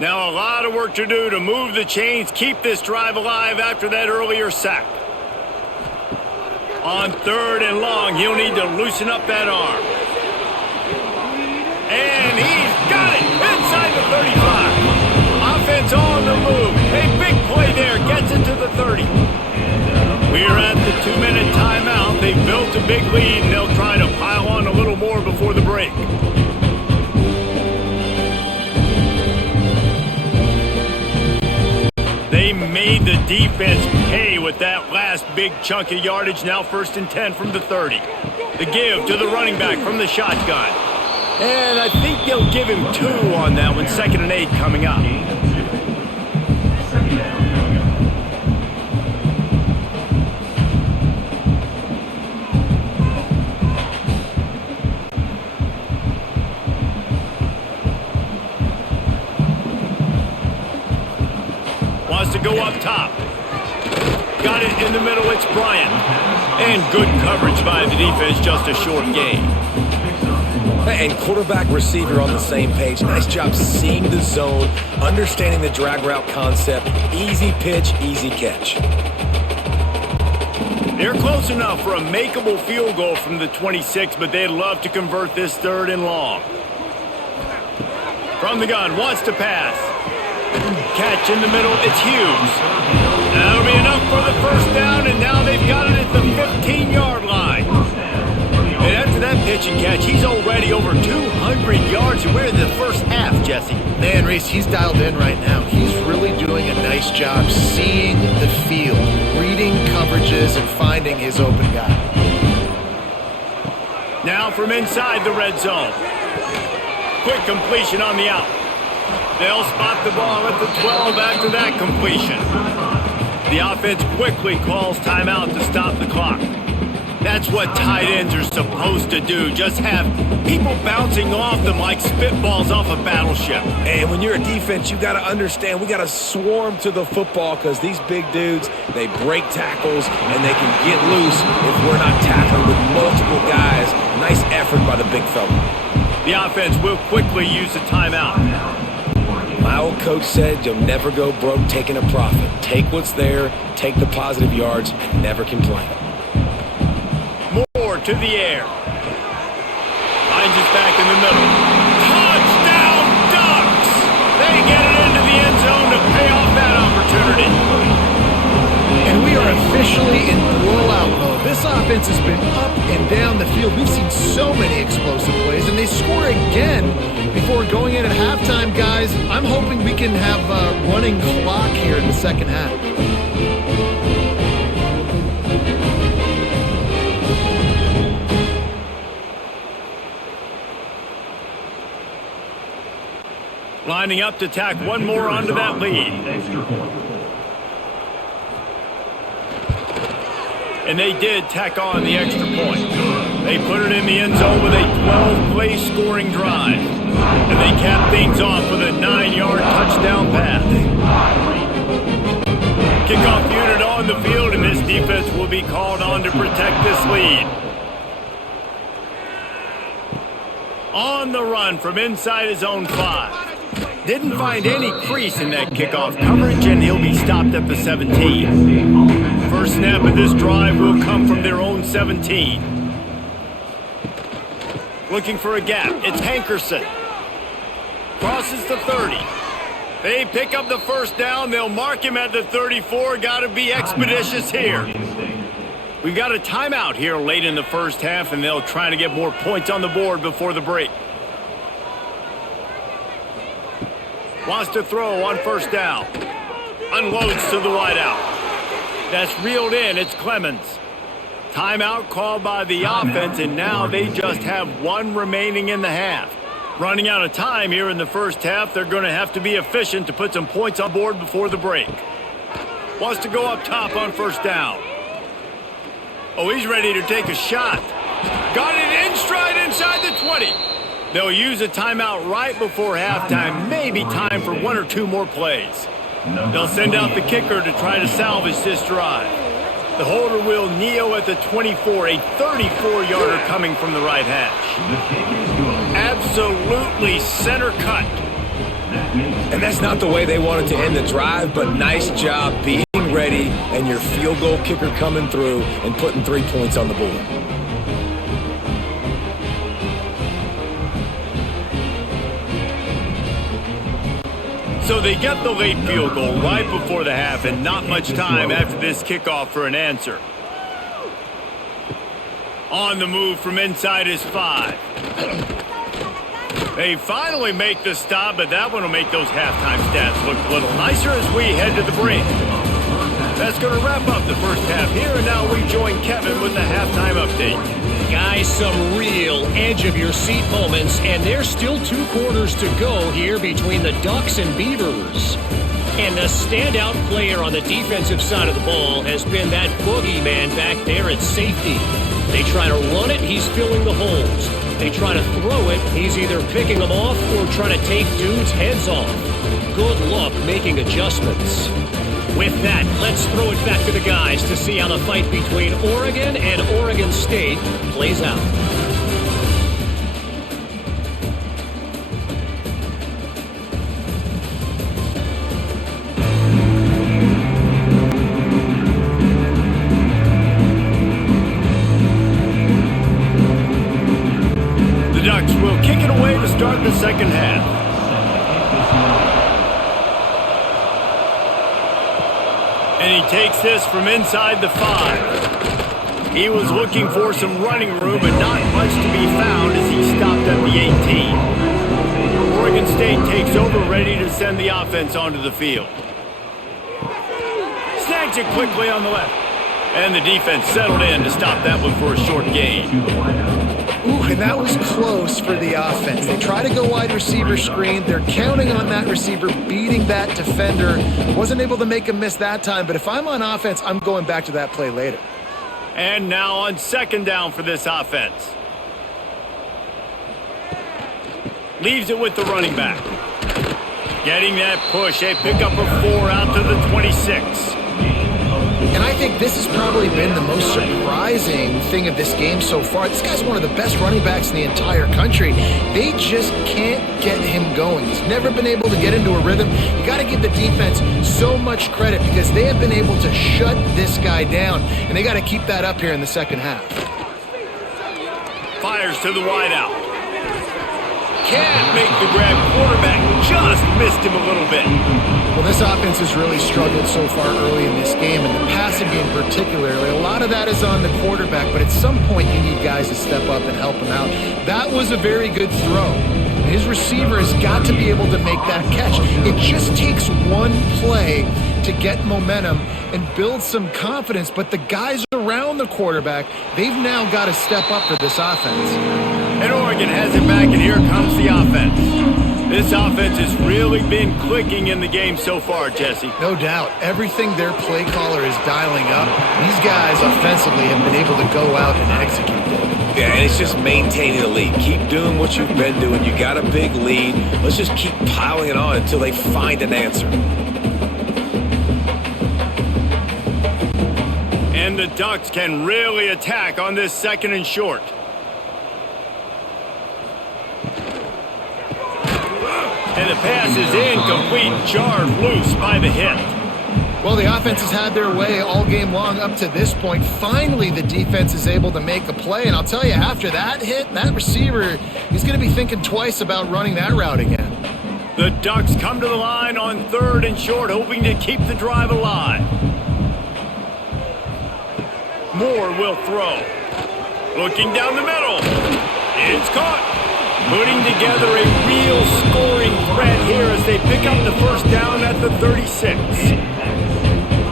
Now a lot of work to do to move the chains, keep this drive alive after that earlier sack. On 3rd and long, he'll need to loosen up that arm. And he's got it inside the 35. big lead, and they'll try to pile on a little more before the break. They made the defense pay with that last big chunk of yardage. Now 1st and 10 from the 30. The give to the running back from the shotgun. And I think they'll give him 2 on that one. 2nd and 8 coming up. Wants to go up top. Got it in the middle, it's Bryant. And good coverage by the defense, just a short gain. And quarterback receiver on the same page. Nice job seeing the zone, understanding the drag route concept. Easy pitch, easy catch. They're close enough for a makeable field goal from the 26, but they'd love to convert this 3rd and long. From the gun, wants to pass. Catch in the middle, it's Hughes. That'll be enough for the 1st down, and now they've got it at the 15-yard line. And after that pitch and catch, he's already over 200 yards, and we're in the 1st half, Jesse. Man, Reese, he's dialed in right now. He's really doing a nice job seeing the field, reading coverages, and finding his open guy. Now from inside the red zone. Quick completion on the out. They'll spot the ball at the 12 after that completion. The offense quickly calls timeout to stop the clock. That's what tight ends are supposed to do. Just have people bouncing off them like spitballs off a battleship. And when you're a defense, you got to understand, we got to swarm to the football because these big dudes, they break tackles and they can get loose if we're not tackling with multiple guys. Nice effort by the big fella. The offense will quickly use the timeout. My old coach said you'll never go broke taking a profit. Take what's there, take the positive yards, and never complain. Moore to the air. Finds it back in the middle. Touchdown Ducks! They get it into the end zone to pay off that opportunity. And we are officially in blowout mode. This offense has been up and down the field. We've seen so many explosive plays, and they score again before going in at halftime, guys. I'm hoping we can have a running clock here in the 2nd half. Lining up to tack one more onto that lead. And they did tack on the extra point. They put it in the end zone with a 12-play scoring drive. And they cap things off with a 9-yard touchdown pass. Kickoff unit on the field, and this defense will be called on to protect this lead. On the run from inside his own 5. Didn't find any crease in that kickoff coverage, and he'll be stopped at the 17. First snap of this drive will come from their own 17. Looking for a gap. It's Hankerson. Crosses the 30. They pick up the 1st down. They'll mark him at the 34. Got to be expeditious here. We've got a timeout here late in the 1st half, and they'll try to get more points on the board before the break. Wants to throw on 1st down. Unloads to the wideout. That's reeled in. It's Clemens. Timeout called by the offense, and now they just have 1 remaining in the half. Running out of time here in the 1st half. They're going to have to be efficient to put some points on board before the break. Wants to go up top on 1st down. Oh, he's ready to take a shot. Got it in stride inside the 20. They'll use a timeout right before halftime. Maybe time for 1 or 2 more plays. They'll send out the kicker to try to salvage this drive. The holder will kneel at the 24, a 34-yarder coming from the right hash. Absolutely center cut. And that's not the way they wanted to end the drive, but nice job being ready and your field goal kicker coming through and putting 3 points on the board. So they get the late field goal right before the half, and not much time after this kickoff for an answer. On the move from inside his 5. They finally make the stop, but that one will make those halftime stats look a little nicer as we head to the break. That's going to wrap up the first half here, and now we join Kevin with the halftime update. Guys, some real edge-of-your-seat moments, and there's still 2 quarters to go here between the Ducks and Beavers. And the standout player on the defensive side of the ball has been that boogeyman back there at safety. They try to run it, he's filling the holes. They try to throw it, he's either picking them off or trying to take dudes' heads off. Good luck making adjustments. With that, let's throw it back to the guys to see how the fight between Oregon and Oregon State plays out. The Ducks will kick it away to start the second half. And he takes this from inside the 5. He was looking for some running room, but not much to be found as he stopped at the 18. Oregon State takes over, ready to send the offense onto the field. Snags it quickly on the left. And the defense settled in to stop that one for a short gain. Ooh, and that was close for the offense. They try to go wide receiver screen. They're counting on that receiver beating that defender. Wasn't able to make him miss that time, but if I'm on offense, I'm going back to that play later. And now on second down for this offense. Leaves it with the running back. Getting that push, a pickup of 4 out to the 26. And I think this has probably been the most surprising thing of this game so far. This guy's one of the best running backs in the entire country. They just can't get him going. He's never been able to get into a rhythm. You got to give the defense so much credit because they have been able to shut this guy down, and they got to keep that up here in the second half. Fires to the wideout. Can't make the grab. Quarterback just missed him a little bit. Well, this offense has really struggled so far early in this game, and the passing game particularly. A lot of that is on the quarterback, but at some point you need guys to step up and help him out. That was a very good throw. His receiver has got to be able to make that catch. It just takes one play to get momentum and build some confidence, but the guys around the quarterback, they've now got to step up for this offense. And Oregon has it back, and here comes the offense. This offense has really been clicking in the game so far, Jesse. No doubt. Everything their play caller is dialing up, these guys offensively have been able to go out and execute. Yeah, and it's just maintaining the lead. Keep doing what you've been doing. You got a big lead. Let's just keep piling it on until they find an answer. And the Ducks can really attack on this second and short. And the pass is incomplete, jarred loose by the hit. Well, the offense has had their way all game long up to this point. Finally, the defense is able to make a play. And I'll tell you, after that hit, that receiver, he's going to be thinking twice about running that route again. The Ducks come to the line on third and short, hoping to keep the drive alive. Moore will throw. Looking down the middle. It's caught. Putting together a real scoring threat here as they pick up the first down at the 36.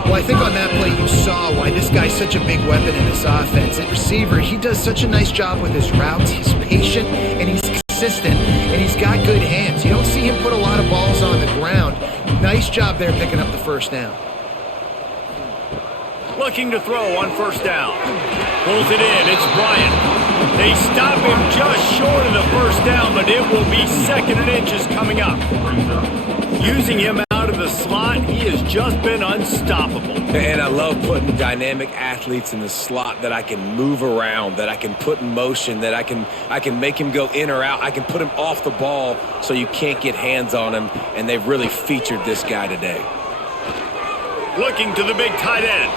Well, I think on that play you saw why this guy's such a big weapon in this offense. At receiver, he does such a nice job with his routes. He's patient, and he's consistent, and he's got good hands. You don't see him put a lot of balls on the ground. Nice job there picking up the first down. Looking to throw on first down. Pulls it in. It's Bryant. They stop him just short of the first down, but it will be second and inches coming up. Using him out of the slot, he has just been unstoppable. And I love putting dynamic athletes in the slot that I can move around, that I can put in motion, that I can make him go in or out. I can put him off the ball so you can't get hands on him, and they've really featured this guy today. Looking to the big tight end.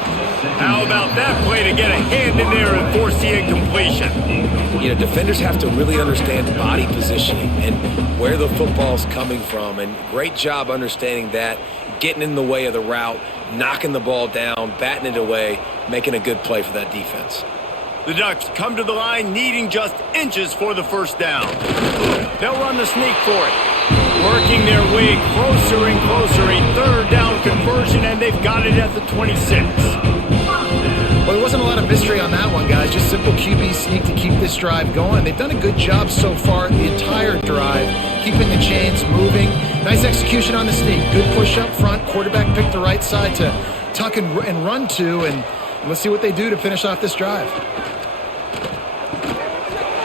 How about that play to get a hand in there and force the incompletion? You know, defenders have to really understand body positioning and where the football's coming from, and great job understanding that, getting in the way of the route, knocking the ball down, batting it away, making a good play for that defense. The Ducks come to the line needing just inches for the first down. They'll run the sneak for it. Working their way closer and closer. A third down conversion, and they've got it at the 26. Well, there wasn't a lot of mystery on that one, guys. Just simple QB sneak to keep this drive going. They've done a good job so far the entire drive, keeping the chains moving. Nice execution on the sneak. Good push up front. Quarterback picked the right side to tuck and run to, and let's see what they do to finish off this drive.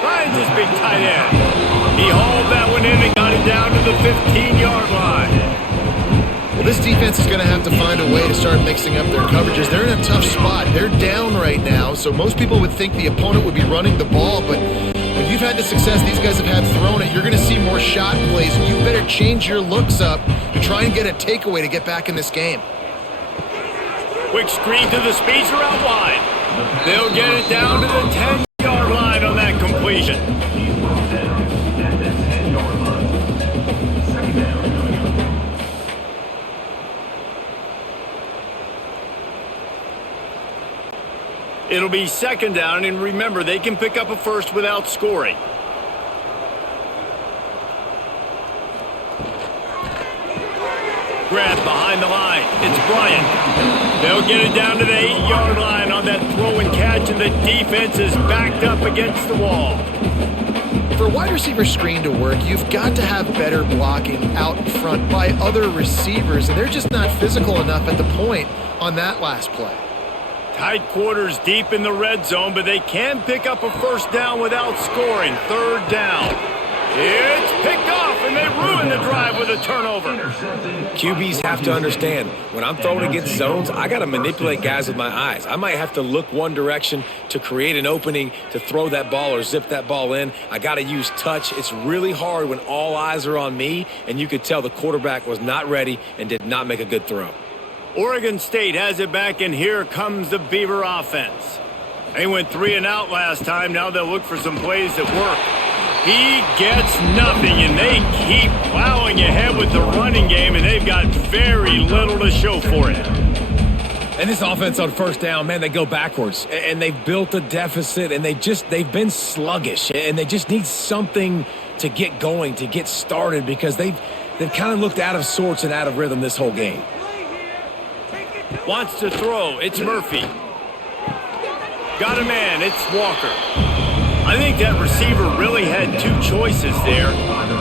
Finds his big tight end. He hauled that one in and got it down to the 15-yard line. Well, this defense is going to have to find a way to start mixing up their coverages. They're in a tough spot. They're down right now, so most people would think the opponent would be running the ball, but when you've had the success these guys have had throwing it, you're going to see more shot plays. You better change your looks up to try and get a takeaway to get back in this game. Quick screen to the speedster out wide. They'll get it down to the 10-yard line on that completion. It'll be second down, and remember, they can pick up a first without scoring. Grab behind the line. It's Bryant. They'll get it down to the 8-yard line on that throw and catch, and the defense is backed up against the wall. For a wide receiver screen to work, you've got to have better blocking out front by other receivers, and they're just not physical enough at the point on that last play. Tight quarters deep in the red zone, but they can pick up a first down without scoring. Third down. It's picked off, and they ruin the drive with a turnover. QBs have to understand, when I'm throwing against zones, I got to manipulate guys with my eyes. I might have to look one direction to create an opening to throw that ball or zip that ball in. I got to use touch. It's really hard when all eyes are on me, and you could tell the quarterback was not ready and did not make a good throw. Oregon State has it back, and here comes the Beaver offense. They went 3 and out last time. Now they'll look for some plays that work. He gets nothing, and they keep plowing ahead with the running game, and they've got very little to show for it. And this offense on first down, man, they go backwards, and they've built a deficit, and they've been sluggish, and they just need something to get going, to get started, because they've kind of looked out of sorts and out of rhythm this whole game. Wants to throw. It's Murphy. Got a man. It's Walker. I think that receiver really had two choices there.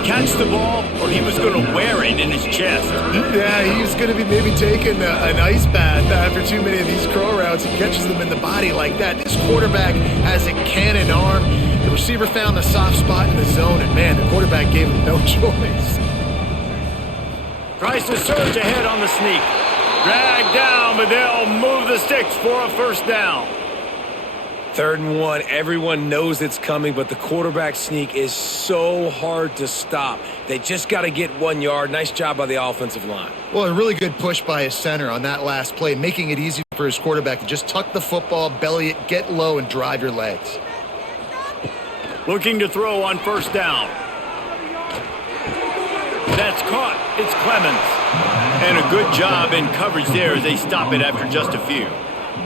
Catch the ball, or he was going to wear it in his chest. Yeah, he was going to be maybe taking an ice bath after too many of these curl routes. He catches them in the body like that. This quarterback has a cannon arm. The receiver found the soft spot in the zone, and man, the quarterback gave him no choice. Tries to surge ahead on the sneak. Dragged down, but they'll move the sticks for a first down. 3rd and 1, everyone knows it's coming, but the quarterback sneak is so hard to stop. They just got to get 1 yard. Nice job by the offensive line. Well, a really good push by his center on that last play, making it easy for his quarterback to just tuck the football, belly it, get low, and drive your legs. Looking to throw on first down. That's caught. It's Clemens. And a good job in coverage there as they stop it after just a few.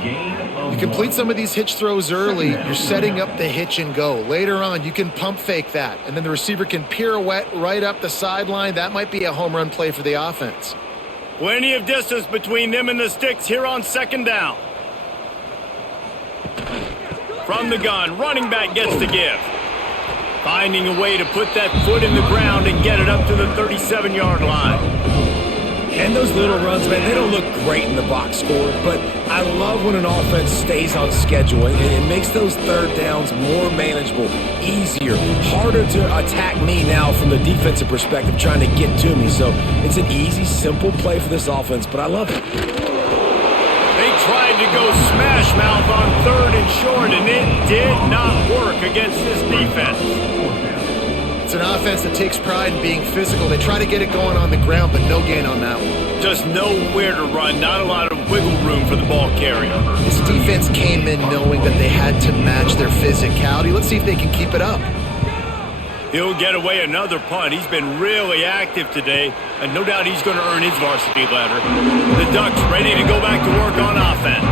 You complete some of these hitch throws early, you're setting up the hitch and go. Later on, you can pump fake that, and then the receiver can pirouette right up the sideline. That might be a home run play for the offense. Plenty of distance between them and the sticks here on second down. From the gun, running back gets the give. Finding a way to put that foot in the ground and get it up to the 37-yard line. And those little runs, man, they don't look great in the box score, but I love when an offense stays on schedule, and it makes those third downs more manageable, easier, harder to attack me now from the defensive perspective trying to get to me. So it's an easy, simple play for this offense, but I love it. They tried to go smash mouth on 3rd and short, and it did not work against this defense. It's an offense that takes pride in being physical. They try to get it going on the ground, but no gain on that one. Just nowhere to run, not a lot of wiggle room for the ball carrier. This defense came in knowing that they had to match their physicality. Let's see if they can keep it up. He'll get away another punt. He's been really active today, and no doubt he's going to earn his varsity letter. The Ducks ready to go back to work on offense.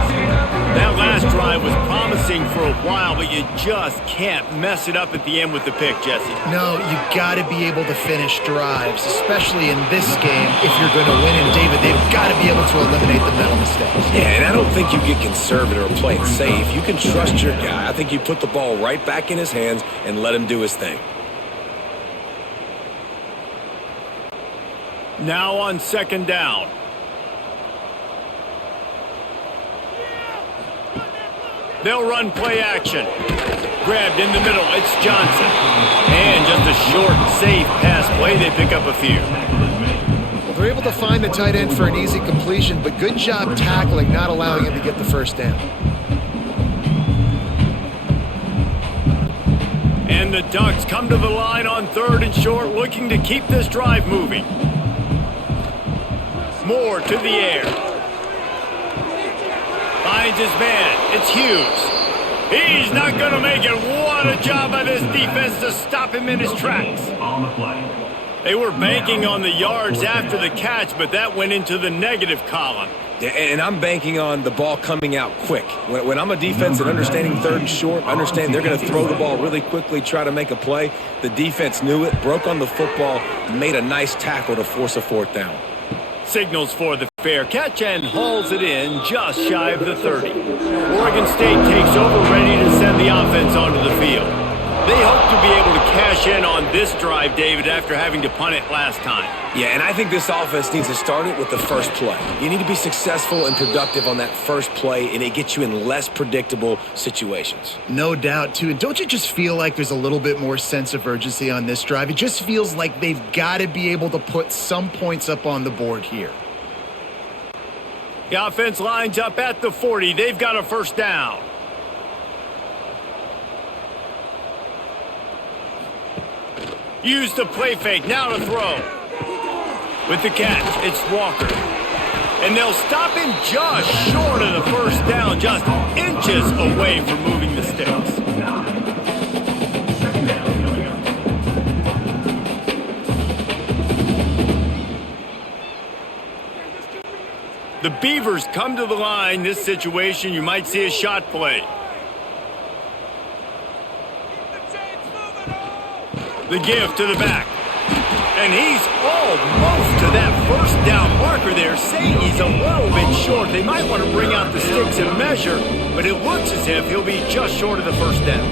That last drive was promising for a while, but you just can't mess it up at the end with the pick, Jesse. No, you got to be able to finish drives, especially in this game if you're going to win. And David, they've got to be able to eliminate the mental mistakes. Yeah, and I don't think you get conservative or play it safe. You can trust your guy. I think you put the ball right back in his hands and let him do his thing. Now on second down. They'll run play action. Grabbed in the middle, it's Johnson. And just a short, safe pass play, they pick up a few. Well, they're able to find the tight end for an easy completion, but good job tackling, not allowing him to get the first down. And the Ducks come to the line on third and short, looking to keep this drive moving. Moore to the air. Finds his man. It's Hughes. He's not going to make it. What a job by this defense to stop him in his tracks. They were banking on the yards after the catch, but that went into the negative column. Yeah, and I'm banking on the ball coming out quick. When I'm a defense and understanding third and short, understand they're going to throw the ball really quickly, try to make a play. The defense knew it, broke on the football, made a nice tackle to force a fourth down. Signals for the fair catch and hauls it in just shy of the 30. Oregon State takes over, ready to send the offense onto the field. They hope to be able to cash in on this drive, David, after having to punt it last time. Yeah, and I think this offense needs to start it with the first play. You need to be successful and productive on that first play, and it gets you in less predictable situations. No doubt, too. And don't you just feel like there's a little bit more sense of urgency on this drive? It just feels like they've got to be able to put some points up on the board here. The offense lines up at the 40. They've got a first down. Use the play fake. Now to throw. With the catch, it's Walker. And they'll stop him just short of the first down, just inches away from moving the sticks. The Beavers come to the line. This situation, you might see a shot play. The give to the back. And he's almost to that first down marker there, saying he's a little bit short. They might want to bring out the sticks and measure, but it looks as if he'll be just short of the first down.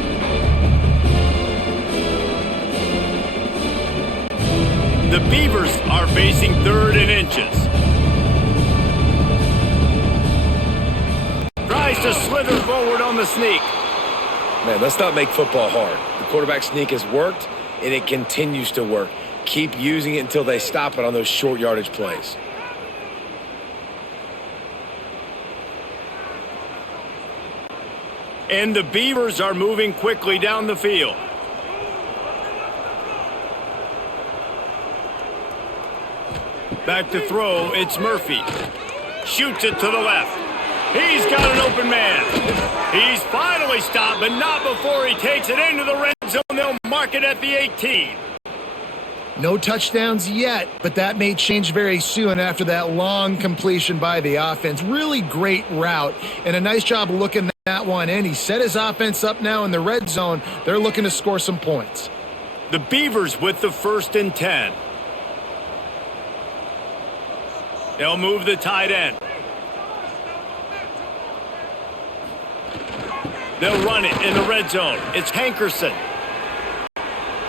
The Beavers are facing third and inches. Tries to slither forward on the sneak. Man, let's not make football hard. The quarterback sneak has worked, and it continues to work. Keep using it until they stop it on those short yardage plays. And the Beavers are moving quickly down the field. Back to throw, it's Murphy. Shoots it to the left. He's got an open man. He's finally stopped, but not before he takes it into the red zone. They'll mark it at the 18. No touchdowns yet, but that may change very soon after that long completion by the offense. Really great route, and a nice job looking that one in. He set his offense up now in the red zone. They're looking to score some points. The Beavers with the 1st and 10. They'll move the tight end. They'll run it in the red zone. It's Hankerson.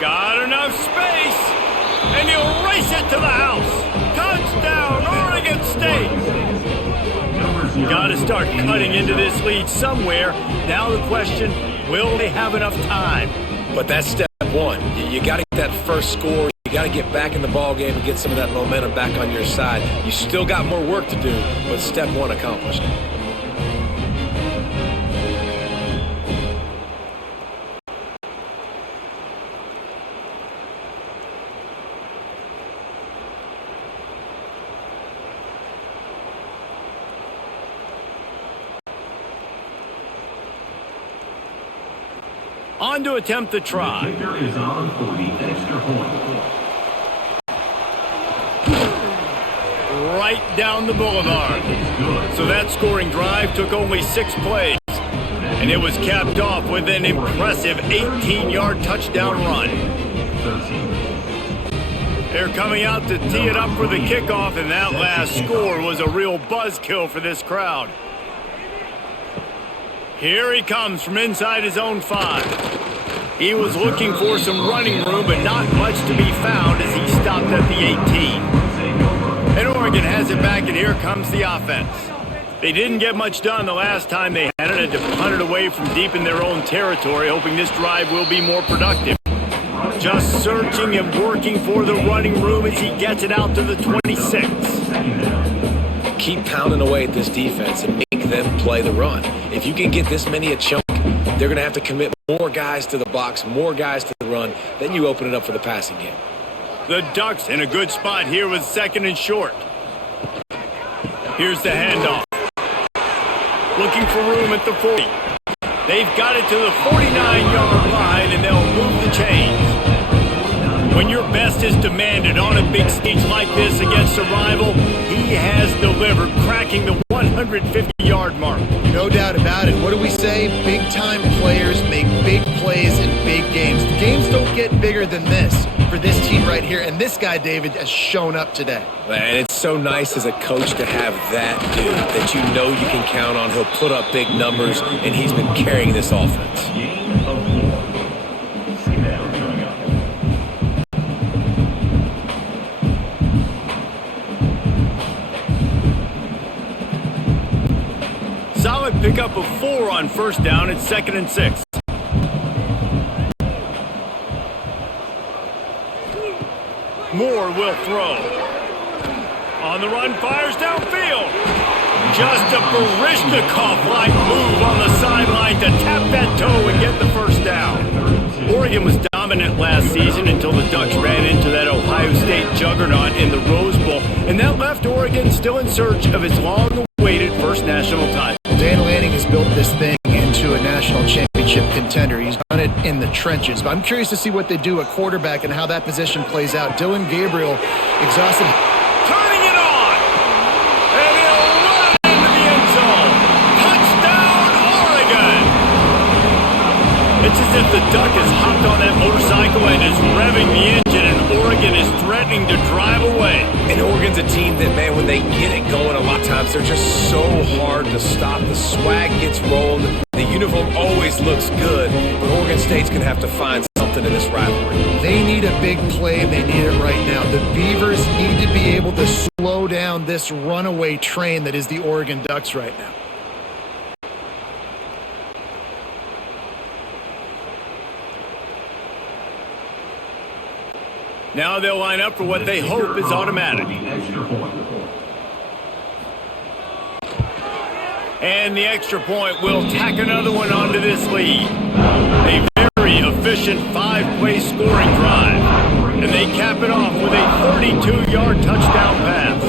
Got enough space. And he'll race it to the house. Touchdown, Oregon State. Got to start cutting into this lead somewhere. Now the question, will they have enough time? But that's step one. You got to get that first score. You got to get back in the ball game and get some of that momentum back on your side. You still got more work to do, but step one accomplished. On to attempt the try. Kicker is on for the extra point. Right down the boulevard. So that scoring drive took only 6 plays. And it was capped off with an impressive 18-yard touchdown run. They're coming out to tee it up for the kickoff, and that last score was a real buzzkill for this crowd. Here he comes from inside his own 5. He was looking for some running room, but not much to be found as he stopped at the 18. And Oregon has it back, and here comes the offense. They didn't get much done the last time they had it, and to punt it away from deep in their own territory, hoping this drive will be more productive. Just searching and working for the running room as he gets it out to the 26. Keep pounding away at this defense and make them play the run. If you can get this many a chunk, they're going to have to commit more guys to the box, more guys to the run. Then you open it up for the passing game. The Ducks in a good spot here with 2nd and short. Here's the handoff. Looking for room at the 40. They've got it to the 49-yard line, and they'll move the chains. When your best is demanded on a big stage like this against a rival, he has delivered, cracking the 150-yard mark. No doubt about it. What do we say? Big-time players make big plays in big games. The games don't get bigger than this for this team right here, and this guy, David, has shown up today. And it's so nice as a coach to have that dude that you know you can count on. He'll put up big numbers, and he's been carrying this offense. Solid pickup of 4 on 1st down. It's 2nd and 6. Moore will throw. On the run, fires downfield. Just a Baryshnikov-like move on the sideline to tap that toe and get the 1st down. Oregon was dominant last season until the Ducks ran into that Ohio State juggernaut in the Rose Bowl, and that left Oregon still in search of its long-awaited first national title. Dan Lanning has built this thing into a national championship contender. He's done it in the trenches. But I'm curious to see what they do at quarterback and how that position plays out. Dillon Gabriel, exhausted. Turning it on! And he'll run into the end zone. Touchdown, Oregon! It's as if the Duck has hopped on that motorcycle and is revving the engine, and Oregon is threatening to drive away. And Oregon's a team that, man, when they get it going, a lot of times they're just so hard to stop. The swag gets rolled. The uniform always looks good, but Oregon State's going to have to find something in this rivalry. They need a big play, and they need it right now. The Beavers need to be able to slow down this runaway train that is the Oregon Ducks right now. Now they'll line up for what they hope is automatic. And the extra point will tack another one onto this lead. A very efficient 5-play scoring drive. And they cap it off with a 32-yard touchdown pass.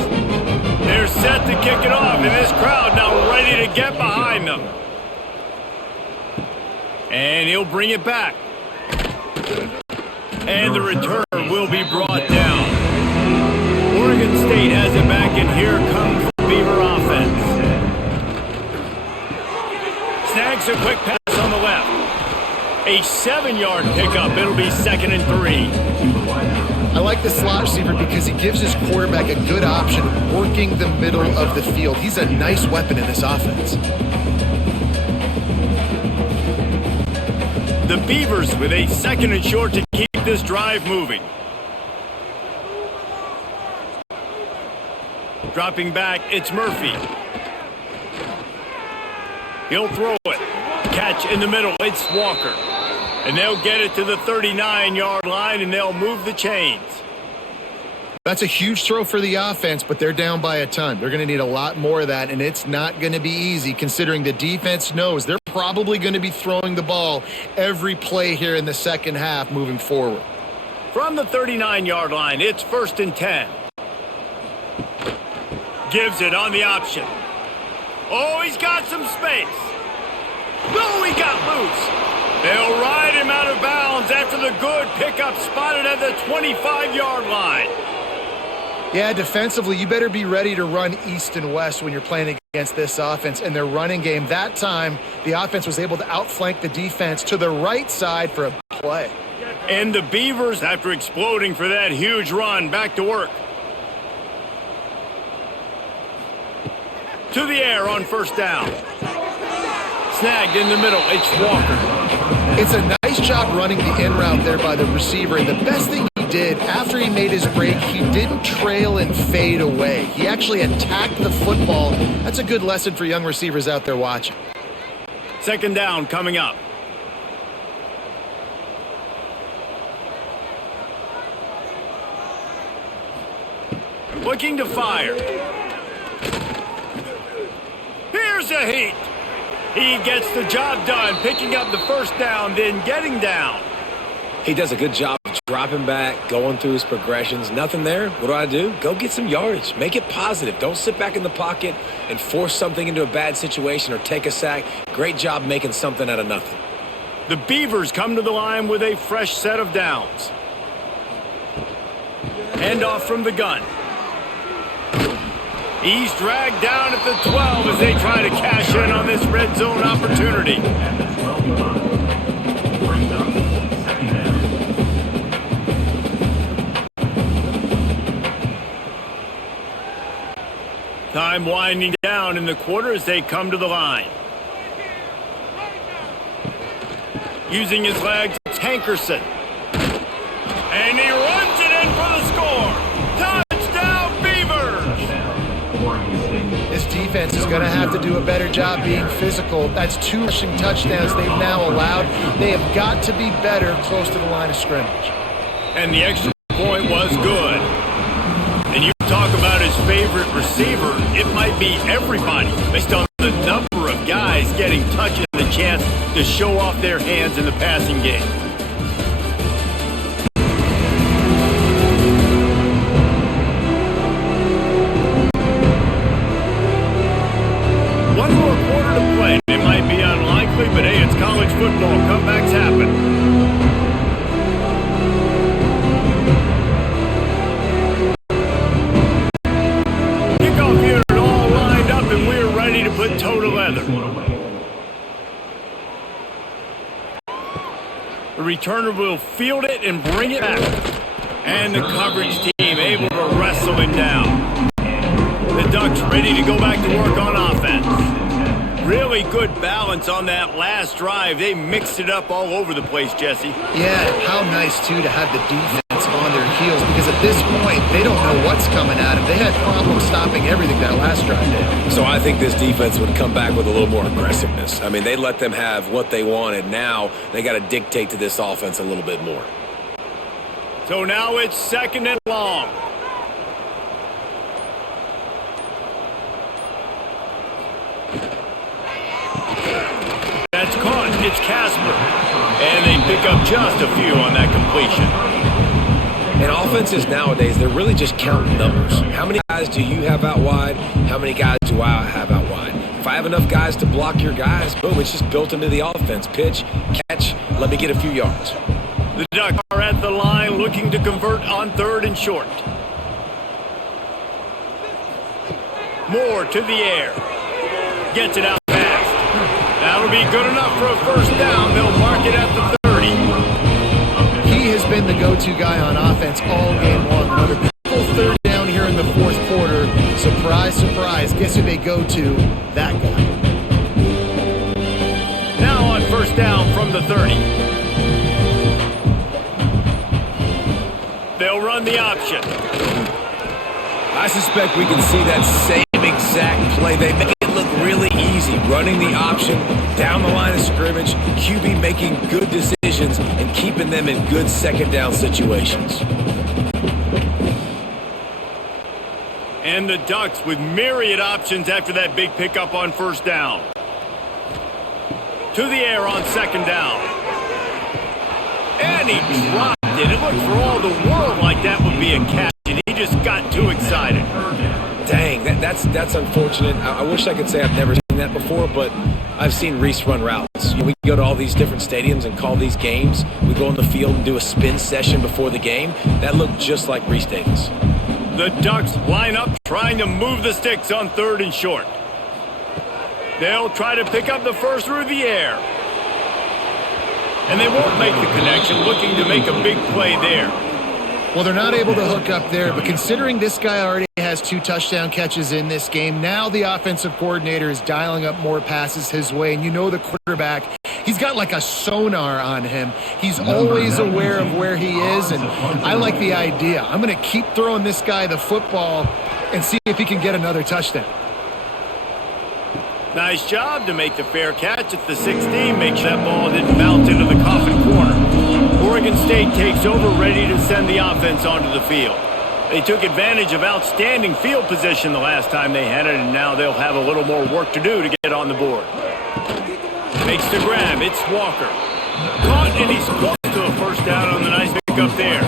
They're set to kick it off, and this crowd now ready to get behind them. And he'll bring it back. And the return will be brought down. Oregon State has it back, and here comes the Beaver offense. Snags a quick pass on the left. A 7-yard pickup. It'll be 2nd and 3. I like the slot receiver because he gives his quarterback a good option working the middle of the field. He's a nice weapon in this offense. The Beavers with a 2nd and short to keep this drive moving. Dropping back, it's Murphy. He'll throw it. Catch in the middle, it's Walker. And they'll get it to the 39-yard line, and they'll move the chains. That's a huge throw for the offense, but they're down by a ton. They're going to need a lot more of that, and it's not going to be easy considering the defense knows they're probably going to be throwing the ball every play here in the second half moving forward. From the 39-yard line, it's 1st and 10. Gives it on the option. Oh, he's got some space. Oh, he got loose. They'll ride him out of bounds after the good pickup spotted at the 25-yard line. Yeah, defensively, you better be ready to run east and west when you're playing against this offense and their running game. That time, the offense was able to outflank the defense to the right side for a play. And the Beavers, after exploding for that huge run, back to work. To the air on first down. Snagged in the middle, it's Walker. It's a nice job running the in route there by the receiver, and the best thing he did after he made his break, he didn't trail and fade away. He actually attacked the football. That's a good lesson for young receivers out there watching. Second down coming up. Looking to fire. Here's a heat. He gets the job done, picking up the first down, then getting down. He does a good job of dropping back, going through his progressions. Nothing there. What do? Go get some yardage. Make it positive. Don't sit back in the pocket and force something into a bad situation or take a sack. Great job making something out of nothing. The Beavers come to the line with a fresh set of downs. Handoff from the gun. He's dragged down at the 12 as they try to cash in on this red zone opportunity. Time winding down in the quarter as they come to the line. Using his legs, it's Hankerson. And he runs it in for the score. Touchdown, Beavers! This defense is going to have to do a better job being physical. That's 2 rushing touchdowns they've now allowed. They have got to be better close to the line of scrimmage. And the extra point was good. And you talk about his favorite receiver, it might be everybody based on the number of guys getting touches and the chance to show off their hands in the passing game. One more quarter to play. It might be unlikely, but hey, it's college football. Comebacks happen. Kickoff unit all lined up, and we're ready to put toe to leather. The returner will field it and bring it back. And the coverage team able to wrestle him down. The Ducks ready to go back to work on offense. Really good balance on that last drive. They mixed it up all over the place, Jesse. Yeah, how nice, too, to have the defense on their heels, because at this point, they don't know what's coming at them. They had problems stopping everything that last drive did. So I think this defense would come back with a little more aggressiveness. I mean, they let them have what they wanted. Now they got to dictate to this offense a little bit more. So now it's second and long. That's caught. It's Casper. And they pick up just a few on that completion. And offenses nowadays, they're really just counting numbers. How many guys do you have out wide? How many guys do I have out wide? If I have enough guys to block your guys, boom, it's just built into the offense. Pitch, catch, let me get a few yards. The Ducks are at the line looking to convert on third and short. Moore to the air. Gets it out fast. That'll be good enough for a first down. They'll mark it at the 30. He has been the go-to guy on offense all game long. Another beautiful third down here in the fourth quarter. Surprise, surprise. Guess who they go to? That guy. Now on first down from the 30. They'll run the option. I suspect we can see that same exact play. They make it look really easy, running the option down the line of scrimmage, QB making good decisions and keeping them in good second down situations. And the Ducks with myriad options after that big pickup on first down. To the air on second down. And he dropped it. It looked for all the world like that would be a catch, and he just got too excited. Dang, that's unfortunate. I wish I could say I've never seen that. that before, but I've seen Reese run routes. We go to all these different stadiums and call these games. We go on the field and do a spin session before the game. That looked just like Reese Davis. The Ducks line up trying to move the sticks on 3rd and short. They'll try to pick up the first through the air. And they won't make the connection, looking to make a big play there. Well, they're not able to hook up there, but considering this guy already has 2 touchdown catches in this game, now the offensive coordinator is dialing up more passes his way, and you know the quarterback, he's got like a sonar on him. He's always aware of where he is, and I like the idea. I'm going to keep throwing this guy the football and see if he can get another touchdown. Nice job to make the fair catch at the 16. Makes that ball didn't bounce into the coffin corner. Oregon State takes over, ready to send the offense onto the field. They took advantage of outstanding field position the last time they had it, and now they'll have a little more work to do to get on the board. Makes the grab. It's Walker. Caught, and he's close to a first down on the nice pickup there.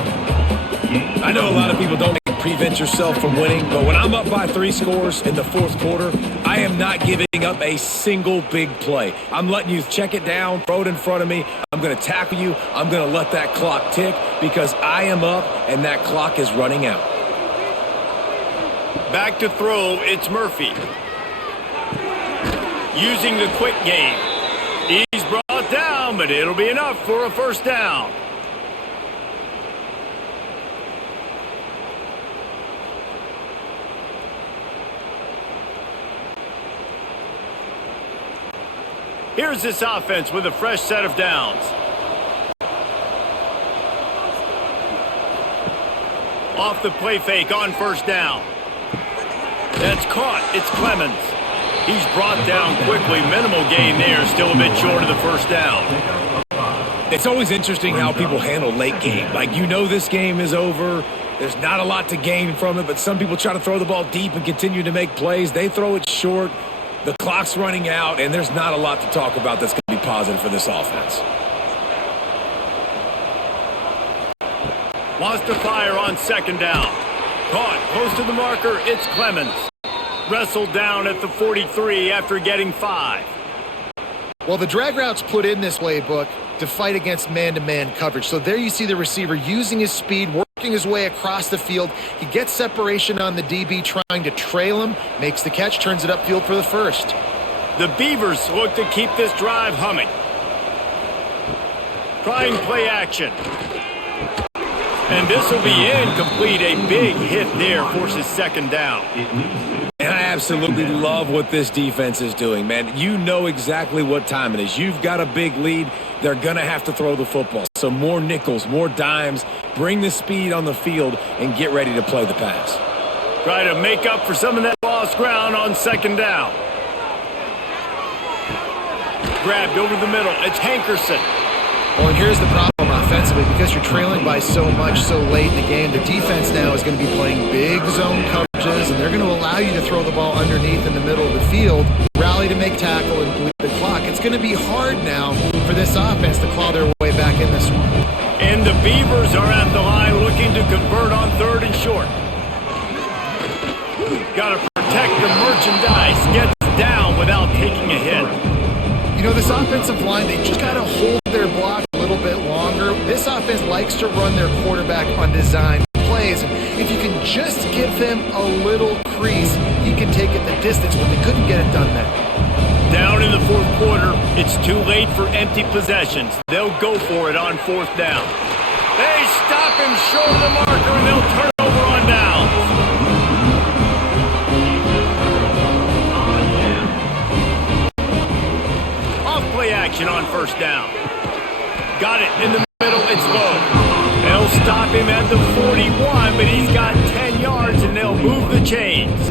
I know a lot of people don't prevent yourself from winning, but when I'm up by 3 scores in the 4th quarter, I am not giving up a single big play. I'm letting you check it down, throw it in front of me. I'm going to tackle you. I'm going to let that clock tick because I am up and that clock is running out. Back to throw, it's Murphy. Using the quick game. He's brought down, but it'll be enough for a first down. Here's this offense with a fresh set of downs. Off the play fake on first down. That's caught. It's Clemens. He's brought down quickly. Minimal gain there. Still a bit short of the first down. It's always interesting how people handle late game. Like, you know this game is over. There's not a lot to gain from it, but some people try to throw the ball deep and continue to make plays. They throw it short. The clock's running out, and there's not a lot to talk about that's going to be positive for this offense. Wants to fire on 2nd down. Caught close to the marker. It's Clemens. Wrestled down at the 43 after getting 5. Well, the drag routes put in this playbook to fight against man-to-man coverage. So there you see the receiver using his speed, working his way across the field. He gets separation on the DB, trying to trail him, makes the catch, turns it upfield for the first. The Beavers look to keep this drive humming. Trying play action. And this will be incomplete. A big hit there forces 2nd down. And I absolutely love what this defense is doing, man. You know exactly what time it is. You've got a big lead. They're going to have to throw the football. So more nickels, more dimes, bring the speed on the field, and get ready to play the pass. Try to make up for some of that lost ground on 2nd down. Grabbed over the middle. It's Hankerson. Well, and here's the problem offensively. Because you're trailing by so much so late in the game, the defense now is going to be playing big zone coverages, and they're going to allow you to throw the ball underneath in the middle of the field, rally to make tackle, and bleed the clock. It's going to be hard now for this offense to claw their way back in this one. And the Beavers are at the line looking to convert on 3rd and short. Got to protect the merchandise. Gets down without taking a hit. You know, this offensive line, they just got to hold their block a little bit longer. This offense likes to run their quarterback on design plays. And if you can just give him a little crease, he can take it the distance, but they couldn't get it done there. Down in the 4th quarter, it's too late for empty possessions. They'll go for it on 4th down. They stop him short of the marker, and they'll turn over on downs. Off-play action on 1st down. Got it in the middle. It's Lowe. They'll stop him at the 41, but he's got 10 yards, and they'll move the chains.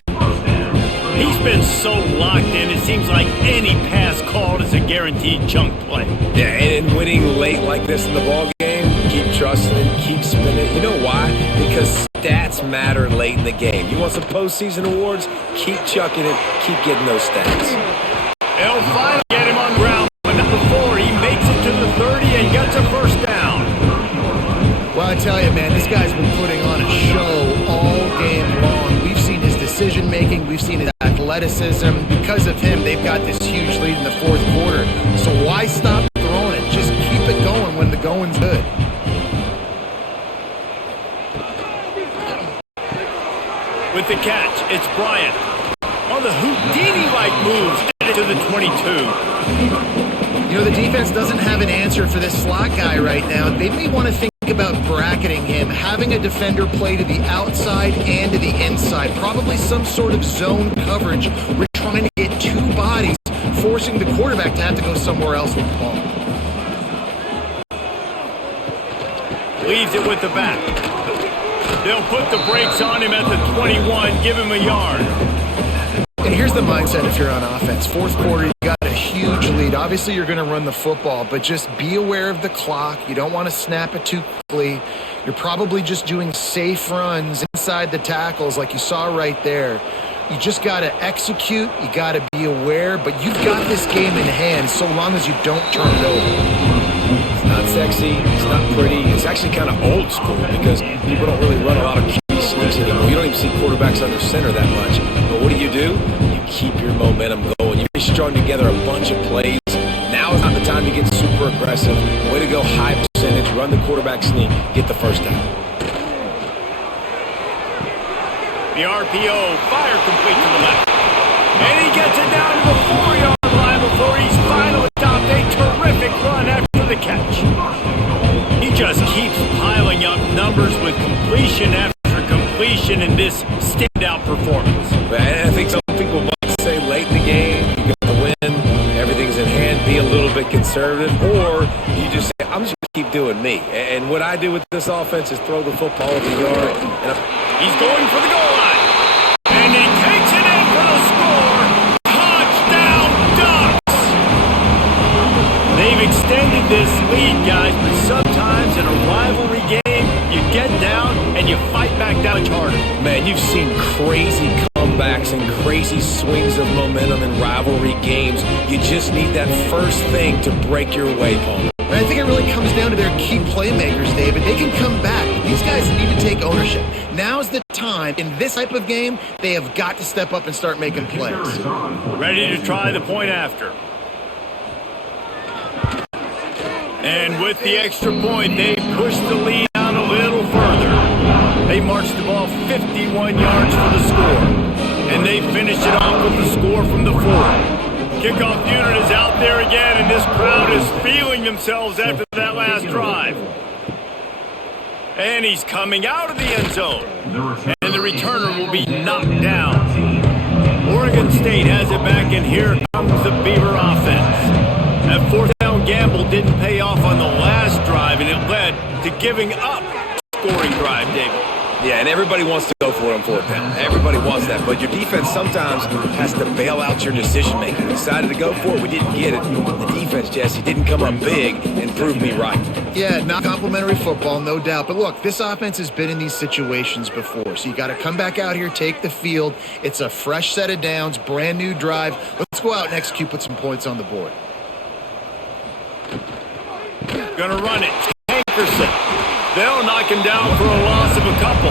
He's been so locked in, it seems like any pass called is a guaranteed chunk play. Yeah, and winning late like this in the ball game, keep trusting, keep spinning. You know why? Because stats matter late in the game. You want some postseason awards? Keep chucking it, keep getting those stats. They'll finally get him on ground. But number 4, he makes it to the 30 and gets a first down. Well, I tell you, man, this guy's been putting on a show all game long. We've seen his decision-making. We've seen his athletic athleticism. Because of him, they've got this huge lead in the fourth quarter. So why stop throwing it? Just keep it going when the going's good. With the catch, it's Bryant. On the Houdini-like moves, to the 22. You know, the defense doesn't have an answer for this slot guy right now. They may want to think about bracketing him, having a defender play to the outside and to the inside. Probably some sort of zone coverage. We're trying to get two bodies, forcing the quarterback to have to go somewhere else with the ball. Leaves it with the back. They'll put the brakes on him at the 21, give him a yard. And here's the mindset if you're on offense. Fourth quarter, you got a huge lead. Obviously, you're going to run the football, but just be aware of the clock. You don't want to snap it too quickly. You're probably just doing safe runs inside the tackles like you saw right there. You just got to execute. You got to be aware, but you've got this game in hand so long as you don't turn it over. It's not sexy. It's not pretty. It's actually kind of old school because people don't really run a lot of QB sneaks anymore. You don't even see quarterbacks under center that much. But what do? You keep your momentum going. You've strung together a bunch of plays. Now is not the time to get super aggressive. Way to go high percentage. Run the quarterback sneak. Get the first down. The RPO, fire complete to the left. And he gets it down to the 4-yard line before he's finally stopped. A terrific run after the catch. He just keeps piling up numbers with completion after completion in this standout performance. I think some people might say late in the game, you got the win, everything's in hand, be a little bit conservative, or you just say, I'm just going to keep doing me. And what I do with this offense is throw the football over the yard. And he's going for the goal line. And he takes it in for the score. Touchdown, Ducks! They've extended this lead, guys, but sometimes in a rivalry game, you get down and you fight back that much harder. Man, you've seen crazy comebacks and crazy swings of momentum in rivalry games. You just need that first thing to break your way, Paul. And I think it really comes down to their key playmakers, David. They can come back. These guys need to take ownership. Now's the time. In this type of game, they have got to step up and start making plays. Ready to try the point after. And with the extra point, they push the lead out a little further. They march the ball 51 yards for the score. And they finish it off with the score from the 4. Kickoff unit is out there again, and this crowd is feeling themselves after that last drive. And he's coming out of the end zone. And the returner will be knocked down. Oregon State has it back, and here comes the Beaver offense. That fourth down gamble didn't pay off on the last drive, and it led to giving up scoring drive, David. Yeah, and everybody wants to go for it on fourth down. Everybody wants that, but your defense sometimes has to bail out your decision-making. Decided to go for it, we didn't get it. The defense, Jesse, didn't come up big and prove me right. Yeah, not complimentary football, no doubt. But look, this offense has been in these situations before, so you got to come back out here, take the field. It's a fresh set of downs, brand new drive. Let's go out and execute, put some points on the board. Gonna run it. Hankerson. They'll knock him down for a loss of a couple.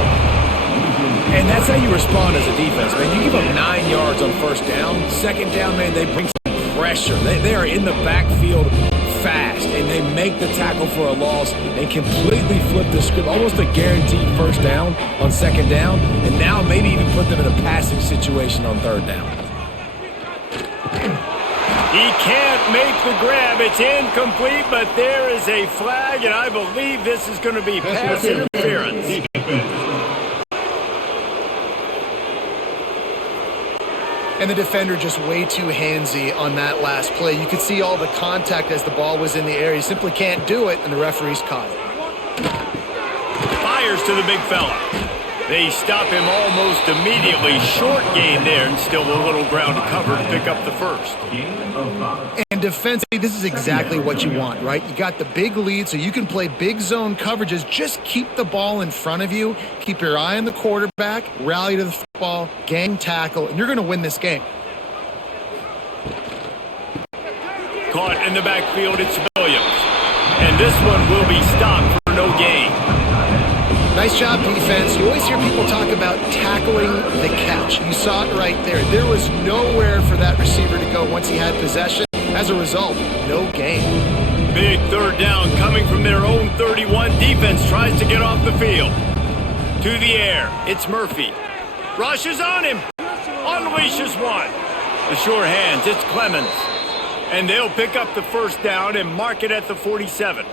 And that's how you respond as a defense, man. You give up 9 yards on first down. Second down, man, they bring some pressure. They are in the backfield fast, and they make the tackle for a loss and completely flip the script. Almost a guaranteed first down on second down, and now maybe even put them in a passing situation on third down. He can't make the grab. It's incomplete, but there is a flag, and I believe this is going to be pass interference. And the defender just way too handsy on that last play. You could see all the contact as the ball was in the air. He simply can't do it, and the referee's caught it. Fires to the big fella. They stop him almost immediately. Short gain there, and still a little ground to cover to pick up the first. And defensively, this is exactly what you want, right? You got the big lead, so you can play big zone coverages. Just keep the ball in front of you. Keep your eye on the quarterback. Rally to the football. Gang tackle, and you're going to win this game. Caught in the backfield, it's Williams. And this one will be stopped for no gain. Nice job, defense. You always hear people talk about tackling the catch. You saw it right there. There was nowhere for that receiver to go once he had possession. As a result, no gain. Big third down coming from their own 31. Defense tries to get off the field. To the air, it's Murphy. Rushes on him. Unleashes one. The sure hands, it's Clemens. And they'll pick up the first down and mark it at the 47.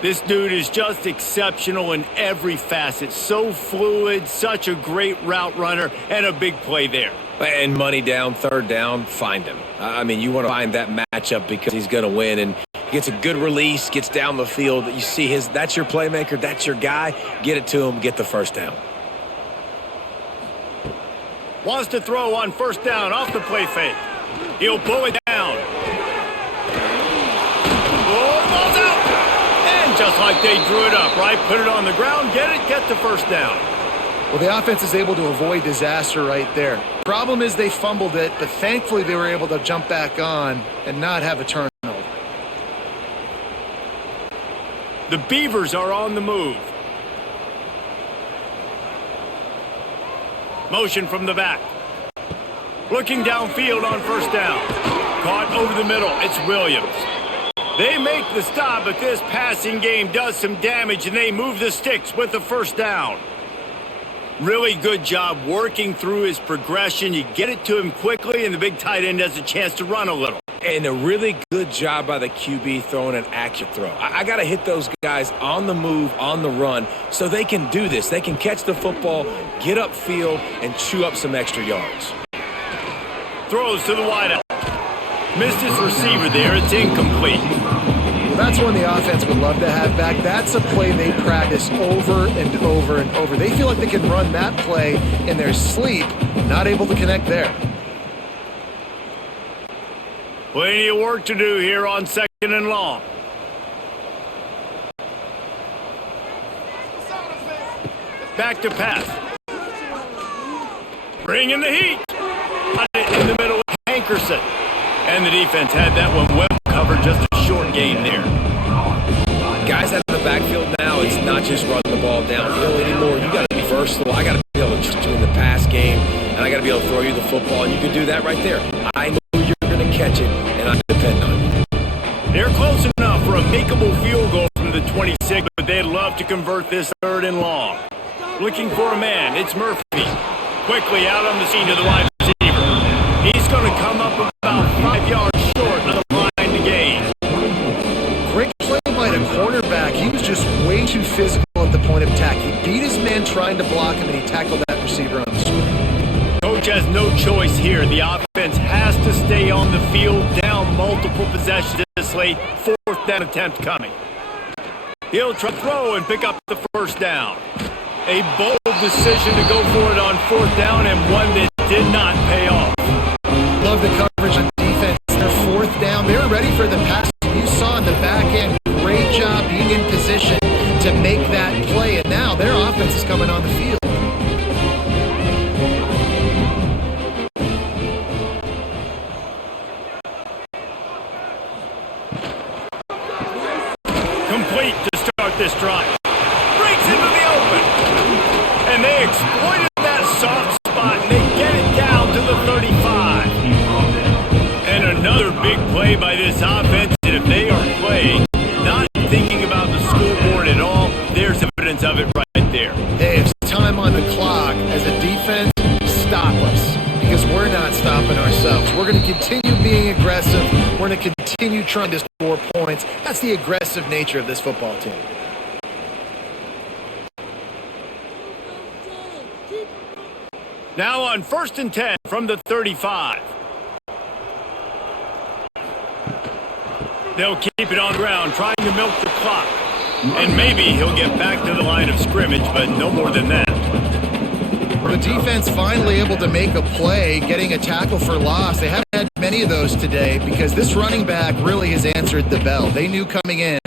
This dude is just exceptional in every facet. So fluid, such a great route runner, and a big play there. And money down, third down, find him. I mean, you want to find that matchup because he's going to win. And gets a good release, gets down the field. You see that's your playmaker, that's your guy. Get it to him, get the first down. Wants to throw on first down off the play fake. He'll pull it down. Oh, ball's out! And just like they drew it up, right? Put it on the ground, get the first down. Well, the offense is able to avoid disaster right there. Problem is they fumbled it, but thankfully they were able to jump back on and not have a turnover. The Beavers are on the move. Motion from the back. Looking downfield on first down. Caught over the middle. It's Williams. They make the stop, but this passing game does some damage, and they move the sticks with the first down. Really good job working through his progression. You get it to him quickly, and the big tight end has a chance to run a little. And a really good job by the QB throwing an accurate throw. I got to hit those guys on the move, on the run, so they can do this. They can catch the football, get upfield, and chew up some extra yards. Throws to the wideout. Missed his receiver there. It's incomplete. Well, that's one the offense would love to have back. That's a play they practice over and over and over. They feel like they can run that play in their sleep, not able to connect there. Plenty of work to do here on second and long. Back to pass. Bring in the heat. In the middle with Hankerson. And the defense had that one well covered, just a short gain there. Guys out of the backfield now, it's not just run the ball downhill anymore. You got to be versatile. I got to be able to trust you in the pass game, and I got to be able to throw you the football, and you can do that right there. I know you're going to catch it, and I depend on you. They're close enough for a makeable field goal from the 26, but they'd love to convert this third and long. Looking for a man, it's Murphy. Quickly out on the scene to the wide receiver. He's going to come up about 5 yards short of the line to gain. Great play by the cornerback. He was just way too physical at the point of attack. He beat his man trying to block him, and he tackled that receiver on the screen. Coach has no choice here. The offense has to stay on the field, down multiple possessions this late. Fourth down attempt coming. He'll try to throw and pick up the first down. A bold decision to go for it on fourth down, and one that did not pay off. Love the coverage on defense. They're fourth down. They were ready for the pass. You saw in the back end, great job being in position to make that play. And now their offense is coming on the field. Complete to start this drive. Breaks into the open. And they exploited that soft spot, and they get it down to the 35. And another big play by this offense, and if they are playing, not thinking about the scoreboard at all, there's evidence of it right there. Hey, it's time on the clock. As a defense, stop us. Because we're not stopping ourselves. We're going to continue being aggressive. We're going to continue trying to score points. That's the aggressive nature of this football team. Now on 1st and 10 from the 35. They'll keep it on the ground, trying to milk the clock. And maybe he'll get back to the line of scrimmage, but no more than that. The defense finally able to make a play, getting a tackle for loss. They haven't had many of those today because this running back really has answered the bell. They knew coming in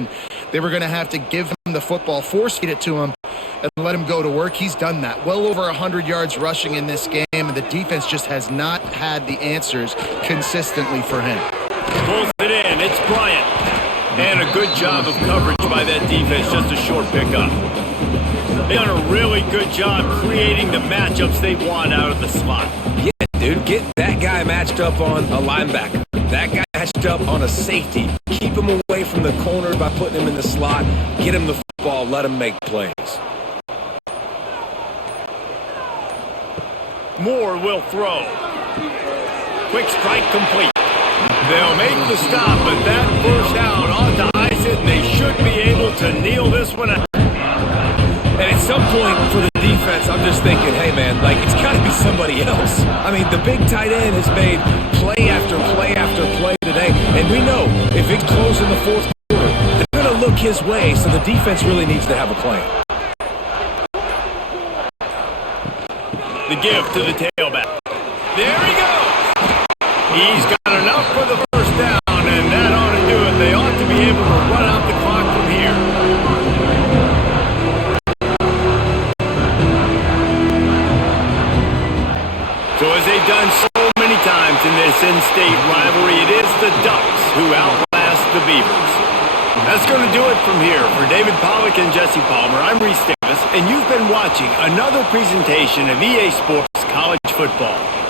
they were going to have to give him the football, force-feed it to him, and let him go to work. He's done that. Well over 100 yards rushing in this game, and the defense just has not had the answers consistently for him. Pulls it in. It's Bryant. And a good job of coverage by that defense. Just a short pickup. They've done a really good job creating the matchups they want out of the slot. Yeah, dude, get that guy matched up on a linebacker. That guy matched up on a safety. Keep him away from the corner by putting him in the slot. Get him the football. Let him make plays. Moore will throw. Quick strike complete. They'll make the stop, but that first down ought to ice it, and they should be able to kneel this one out. And at some point for the defense, I'm just thinking, hey, man, like, it's got to be somebody else. I mean, the big tight end has made play after play after play today. And we know if it's close in the fourth quarter, they're going to look his way, so the defense really needs to have a plan. The give to the tailback. There he goes. He's got enough for the first down, and that ought to do it. They ought to be able to run out the clock from here. So as they've done so many times in this in-state rivalry, it is the Ducks who outlast the Beavers. That's going to do it from here. For David Pollack and Jesse Palmer, I'm Reese Davis, and you've been watching another presentation of EA Sports College Football.